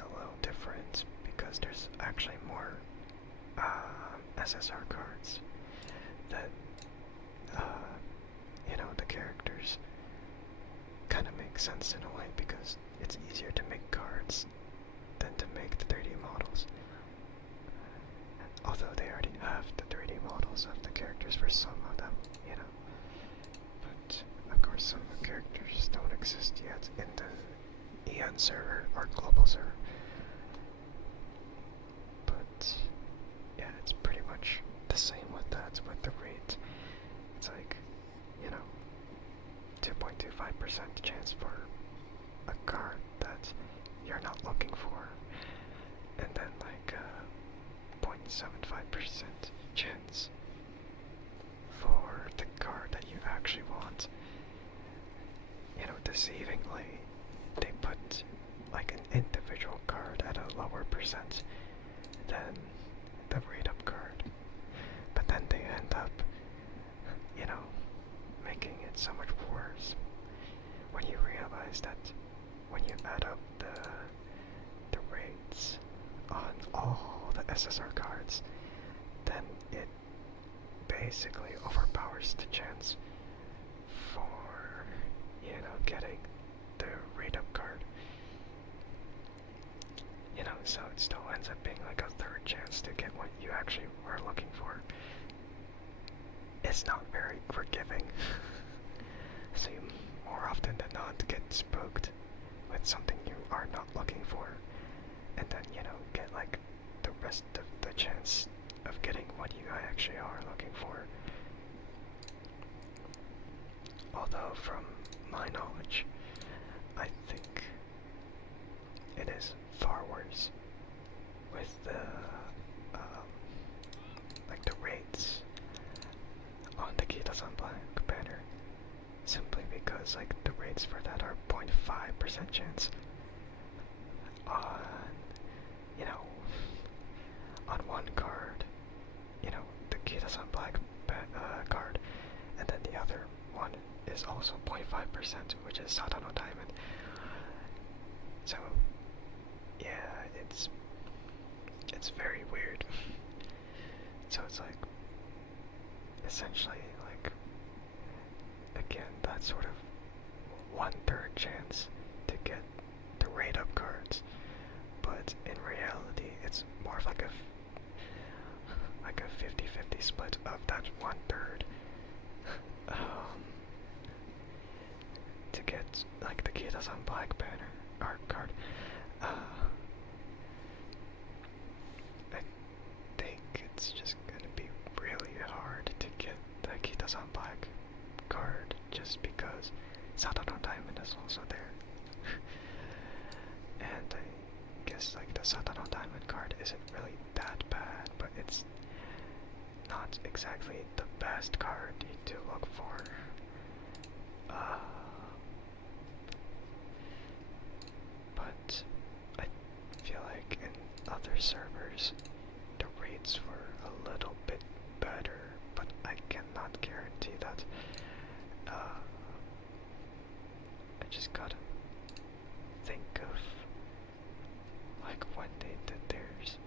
a little different, because there's actually more SSR cards that the characters kind of make sense in a way because it's easier to make cards than to make the 3D models. Although they already have the 3D models of the characters for some of them, But, of course, some characters don't exist yet in the EN server or global server. But, yeah, it's pretty much the same with that, with the rate. It's like, 2.25% chance for a card that you're not looking for, and then like 0.75% chance for the card that you actually want. Deceivingly, they put like an individual card at a lower percent than the rate-up card, but then they end up, making it so much worse when you realize that when you add up the rates on all the SSR cards, then it basically overpowers the chance for, getting the rate-up card. So it still ends up being like a third chance to get what you actually were looking for. It's not very forgiving. So you more often than not get spooked with something you are not looking for, and then, get like the rest of the chance of getting what you actually are looking for. Although from my knowledge, I think it is far worse with the like the rates on the Kita-san Black banner, simply because like the rates for that are 0.5% chance on on one card, the Kita-san Black card, and then the other one is also 0.5%, which is Satano Diamond. So yeah, it's very weird. So it's like essentially like, again, that sort of 1/3 chance to get the rate up cards, but in reality it's more of like a 50-50 split of that 1/3 to get like the Kita-san Black banner art card. I think it's just gonna be really hard to get the Kita-san Black card just because Satano Diamond is also there. And I guess like the Satano Diamond card isn't really that bad, but it's not exactly the best card to look for. But I feel like in other servers the rates were a little bit better, but I cannot guarantee that. I just gotta think of like when they did theirs.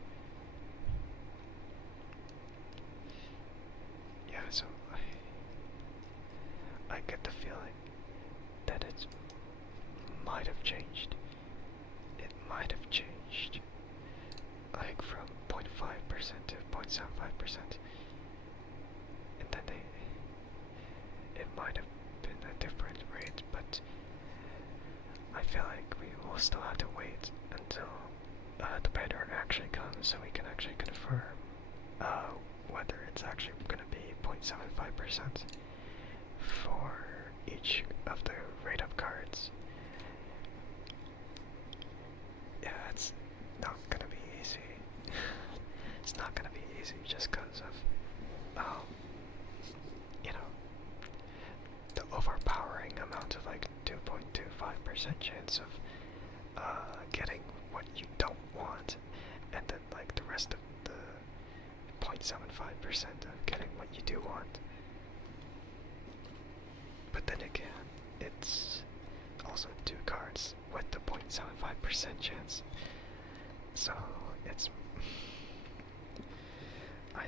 Yeah, so I get the feeling that it might have changed. It might have changed like from 0.5% to 0.75%, and then it might have been a different rate, but I feel like we will still have to wait until the banner actually comes so we can actually confirm whether it's actually going to be 0.75% for each of the rate up cards. Yeah, it's not going to be easy. It's not going to be easy just because of the overpowering amount of like 2.25% chance of getting what you don't want, and then like the rest of the 0.75% of getting what you do want. But then again, it's also two cards with the 0.75% chance. So it's I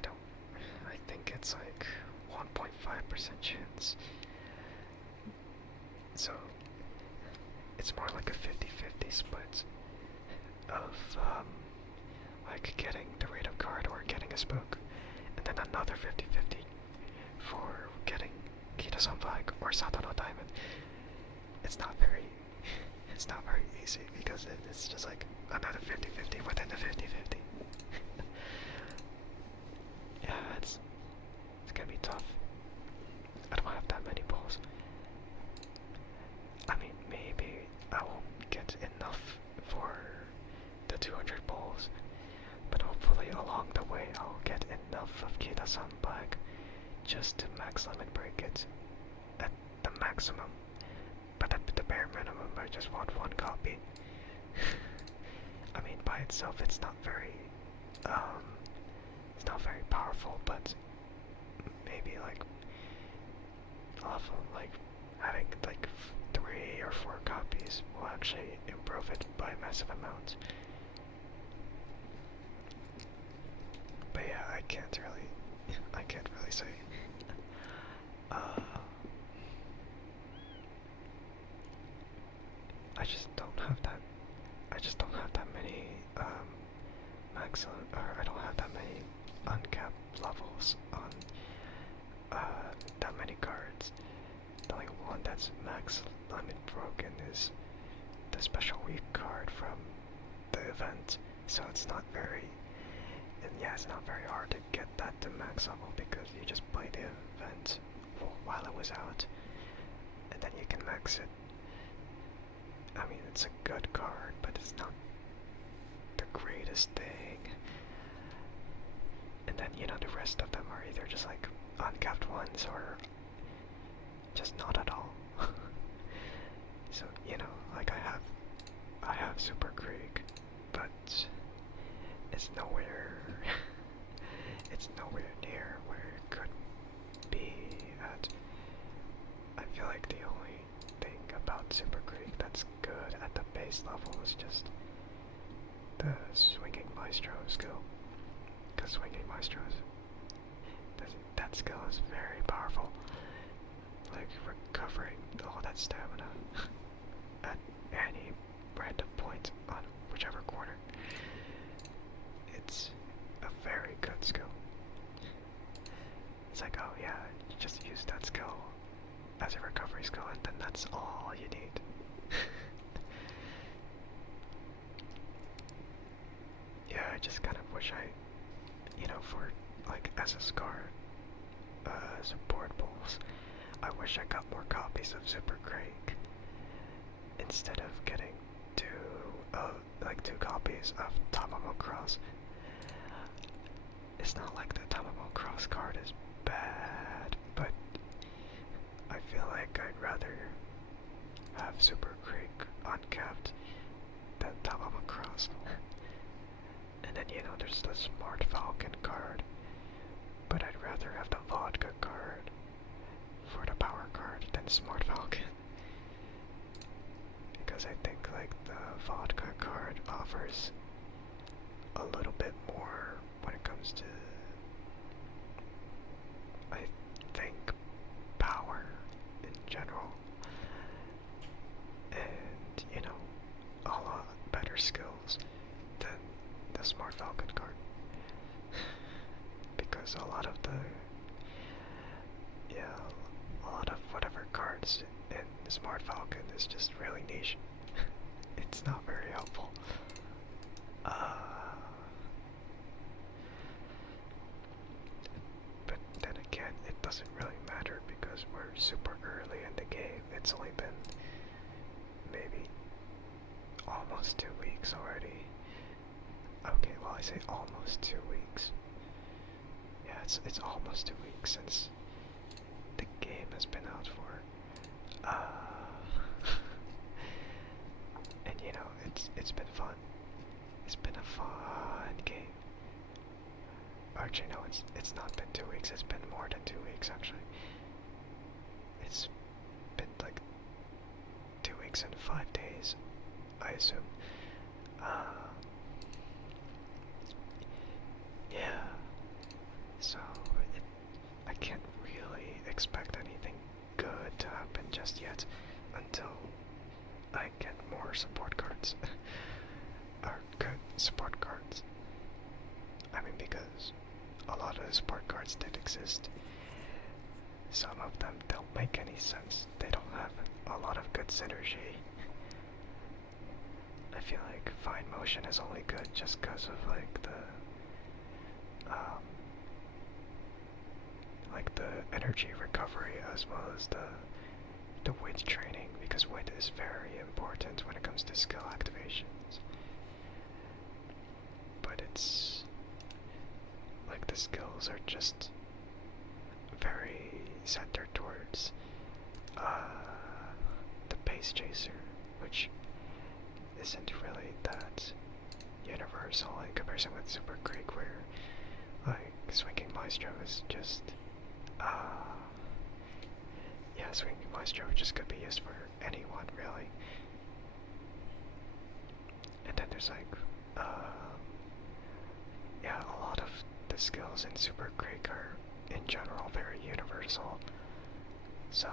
think it's like 1.5% chance. So it's more like a 50-50 split of like getting the random card or getting a spook, and then another 50-50 for getting Kita Sanfag or Satono Diamond. It's not very easy because it's just like another 50-50 within the 50-50. Yeah, it's gonna be tough. I don't have that many balls. I mean, maybe I won't get enough for the 200 balls, but hopefully along the way I'll get enough of Kita-san back just to max limit break it at the maximum. But at the bare minimum, I just want one copy. I mean, by itself, it's not very powerful, but maybe like like having like 3 or 4 copies will actually improve it by a massive amount. But yeah, I can't really say. I just don't have that many I don't have that many uncapped levels on that many cards. The only one that's max limit broken is the special week card from the event, so it's not very hard to get that to max level because you just play the event while it was out, and then you can max it. I mean, it's a good card, but it's not the greatest thing. And then, the rest of them are either just like uncapped ones or just not at all. So, like I have Super Krieg, but it's nowhere near where it could be at. I feel like the only thing about Super Krieg that's good at the base level is just the Swinging Maestro skill. Because Swinging Maestro that skill is very powerful. Like recovering all that stamina at any random point on whichever corner. It's a very good skill. It's like, oh yeah, you just use that skill as a recovery skill and then that's all you need. Yeah, I just kind of wish I, for like SS card support balls, I wish I got more copies of Super Krieg instead of getting two copies of Tamamo Cross. It's not like the Tamamo Cross card is bad, but I feel like I'd rather have Super Krieg uncapped than Tamamo Cross. And then, there's the Smart Falcon card, but I'd rather have the Vodka card for the power card than Smart Falcon. Because I think, like, the Vodka card offers a little bit more when it comes to, I think, power in general. And, a lot better skills than the Smart Falcon card. Because a lot of whatever cards in the Smart Falcon is just really niche. It's not very helpful. But then again, it doesn't really matter because we're super early in the game. It's only been maybe almost 2 weeks already. Okay, well I say almost 2 weeks. Yeah, it's almost 2 weeks since the game has been out for. And it's been fun. It's been a fun game. Actually, no, it's not been 2 weeks. It's been more than 2 weeks actually. It's been like 2 weeks and 5 days, I assume. Yeah. So I can't just yet until I get more support cards. Or good support cards. I mean, because a lot of the support cards did exist. Some of them don't make any sense. They don't have a lot of good synergy. I feel like fine motion is only good just because of like the energy recovery as well as the wit training, because wit is very important when it comes to skill activations. But it's like the skills are just very centered towards the pace chaser, which isn't really that universal in comparison with Super Creek, where like Swinging Maestro is just yeah, Swinging Maestro just could be used for anyone really. And then there's like yeah, a lot of the skills in Super Creek are in general very universal, so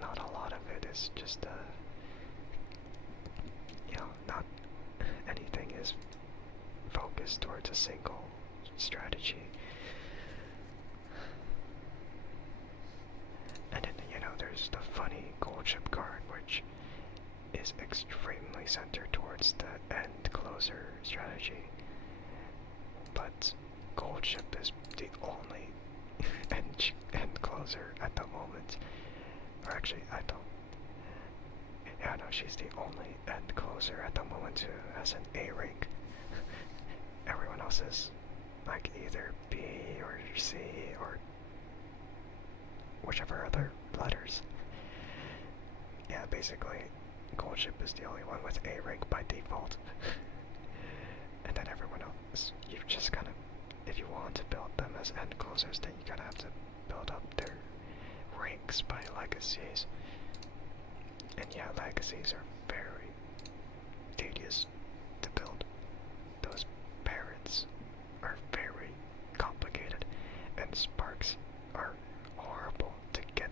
not a lot of it is just you know, not anything is focused towards a single strategy. And then, you know, there's the funny gold chip card, which is extremely centered towards the end closer strategy. But gold chip is the only end closer at the moment. Or actually, I don't. Yeah, no, she's the only end closer at the moment who has an A rank. Everyone else is like either B or C or whichever other letters. Yeah, basically, gold chip is the only one with A rank by default. And then everyone else, you've just kind of, if you want to build them as end closers, then you gotta have to build up their ranks by legacies. And yeah, legacies are very tedious to build. Those parrots are very complicated, and sparks are horrible to get.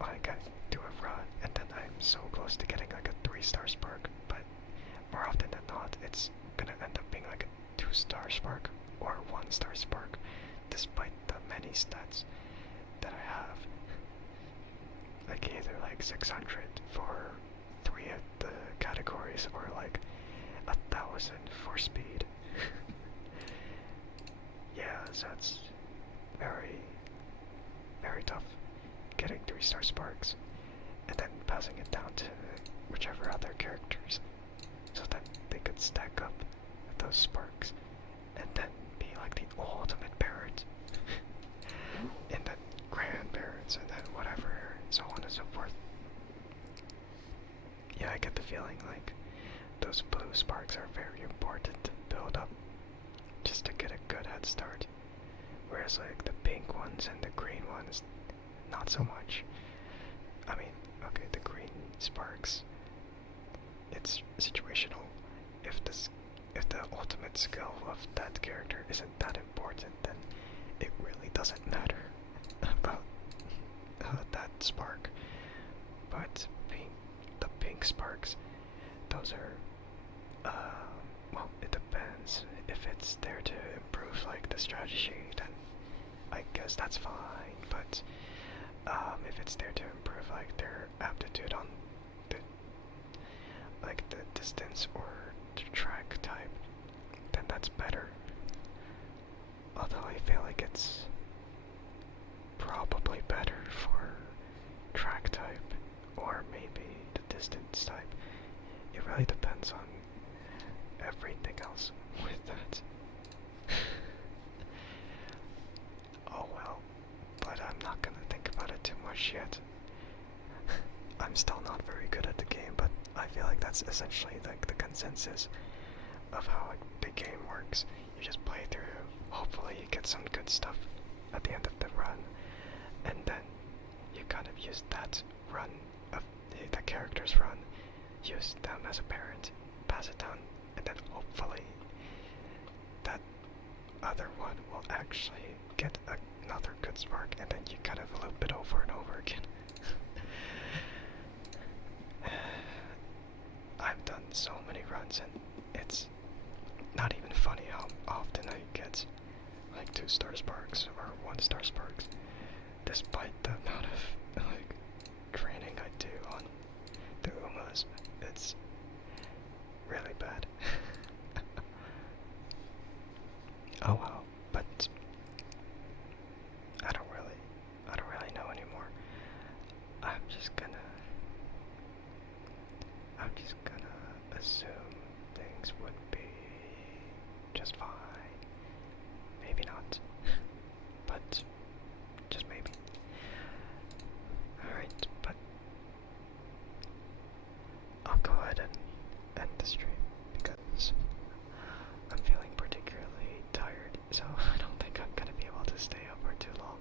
Like, I do a run, and then I'm so close to getting like a 3-star spark, but more often than not, it's gonna end up being like a 2-star spark or 1-star spark, despite the many stats that I have. Like either like 600 for 3 of the categories, or like 1,000 for speed. Yeah, so it's very, very tough getting 3-star sparks, and then passing it down to whichever other characters, so that they could stack up those sparks, and then be like the ultimate parrot, and then grand parrots, and then whatever, so on and so forth. Yeah, I get the feeling like those blue sparks are very important to build up, just to get a good head start, whereas like the pink ones and the green ones, not so much. I mean, okay, the green sparks, it's situational. If the ultimate skill of that character isn't that important, then it really doesn't matter about that spark. But the pink sparks, those are, well, it depends. If it's there to improve like the strategy, then I guess that's fine. But if it's there to improve like their aptitude on the distance or the track type, then that's better. Although I feel like it's probably better for track type or maybe the distance type. It really depends on everything else with that. Oh well, but I'm not gonna think about it too much yet. I'm still not very good at the game, but I feel like that's essentially like the consensus of how like, the game works. You just play through, hopefully you get some good stuff at the end of the run, and then you kind of use that run of the character's run, use them as a parent, pass it down, and then hopefully that other one will actually get another good spark, and then you kind of loop it over and over again. I've done so many runs, and it's not even funny how often I get like 2-star sparks or 1-star sparks, despite the amount of like training I do on the Umas. It's really bad. Oh well, but I don't really know anymore. I'm just gonna assume things would be just fine. Maybe not, but just maybe. Alright, but I'll go ahead and end the stream because I'm feeling particularly tired, so I don't think I'm gonna be able to stay up for too long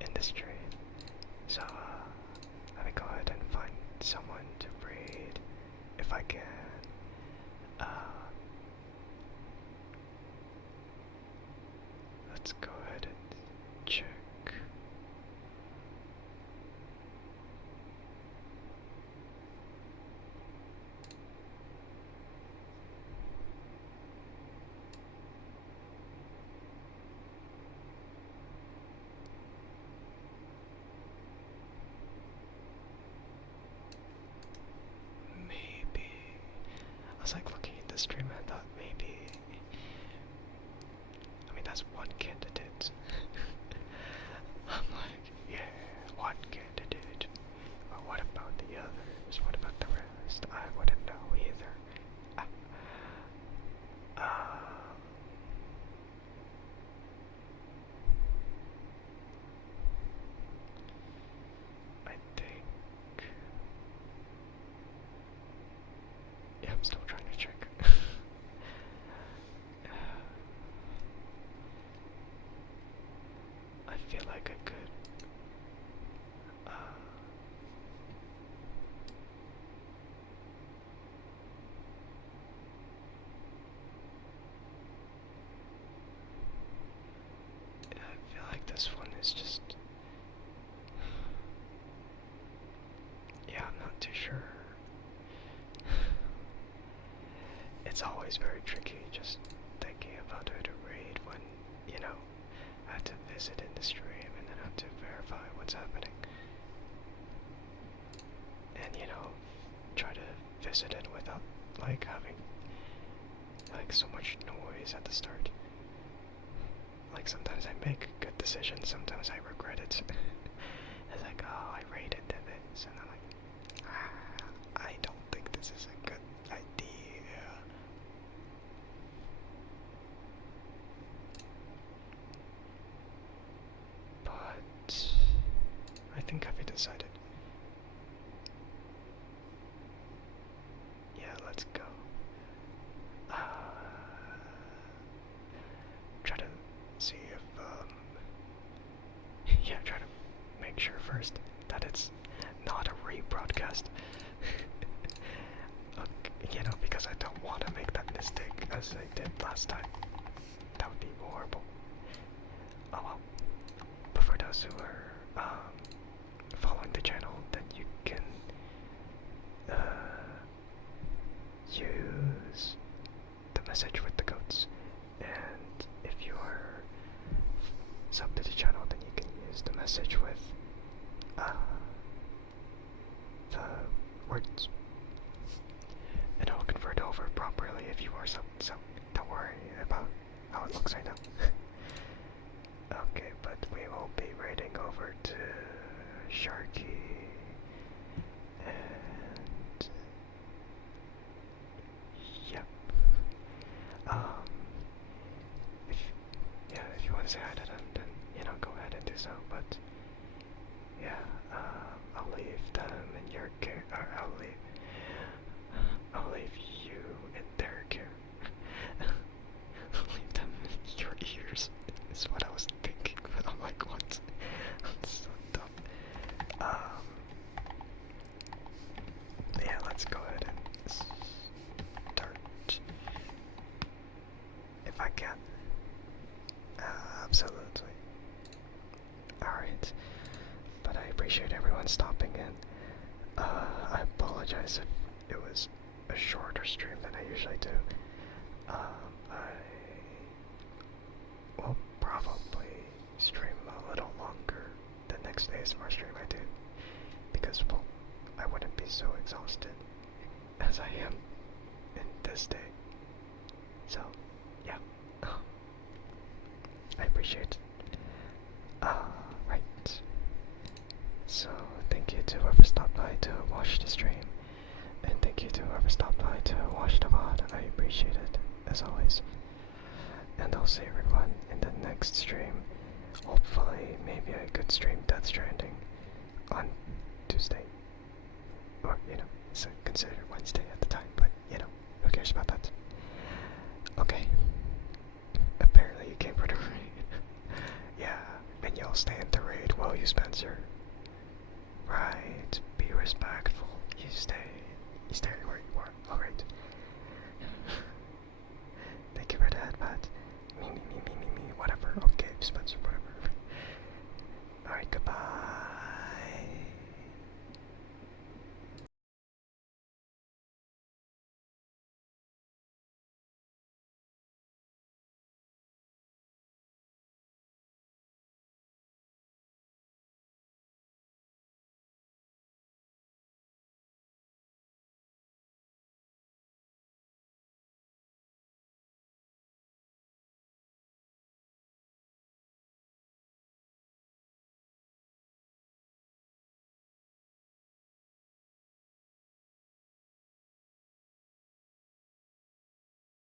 in the stream. So let me go ahead and find someone to raid if I can. Let's go ahead and check. Maybe I was like looking at the stream and I thought maybe, I mean, that's one candidate. I'm like, yeah, one candidate. But what about the others? What about the rest? I wouldn't know either. I think. Yeah, I'm still trying to check. I feel like I could. I feel like this one is just. Yeah, I'm not too sure. It's always very tricky just thinking about who to raid when, you know, I have to visit in the stream and then have to verify what's happening. And, you know, try to visit it without, like, having, like, so much noise at the start. Like, sometimes I make good decisions, sometimes I regret it. It's like, oh, I raided this, and I'm like, I don't think this is a good idea. But I think I've decided. Yeah, let's go. Try to see if yeah, try to make sure first that it's not a rebroadcast. You know, because I don't want to make that mistake as I did last time. That would be horrible. Oh well. But for those who are following the channel, then you can use the message with the goats. And if you are sub to the channel, then you can use the message with the words. And it'll convert over properly if you are sub, so don't worry about how it looks right now. Okay, but we will be raiding over to Sharky and yep. If you want to say hi to them, then you know, go ahead and do so. But yeah, I'll leave them in your care. Or I'll leave you in their care. Leave them in your ears. Is what I was thinking, but I'm like, what? I'm so dumb. Yeah, let's go ahead and start. If I can. absolutely. Alright. But I appreciate everyone stopping in. I apologize if it was a shorter stream than I usually do. I will probably stream a little longer the next ASMR stream I do. Because, well, I wouldn't be so exhausted as I am in this day. So, yeah. I appreciate it. Right. So, thank you to whoever stopped by to watch the stream. And thank you to whoever stopped by to watch the VOD. I appreciate it, as always. And I'll see everyone in the next stream. Hopefully, maybe I could stream Death Stranding on Tuesday. Or, you know, it's considered Wednesday at the time, but, you know, who cares about that?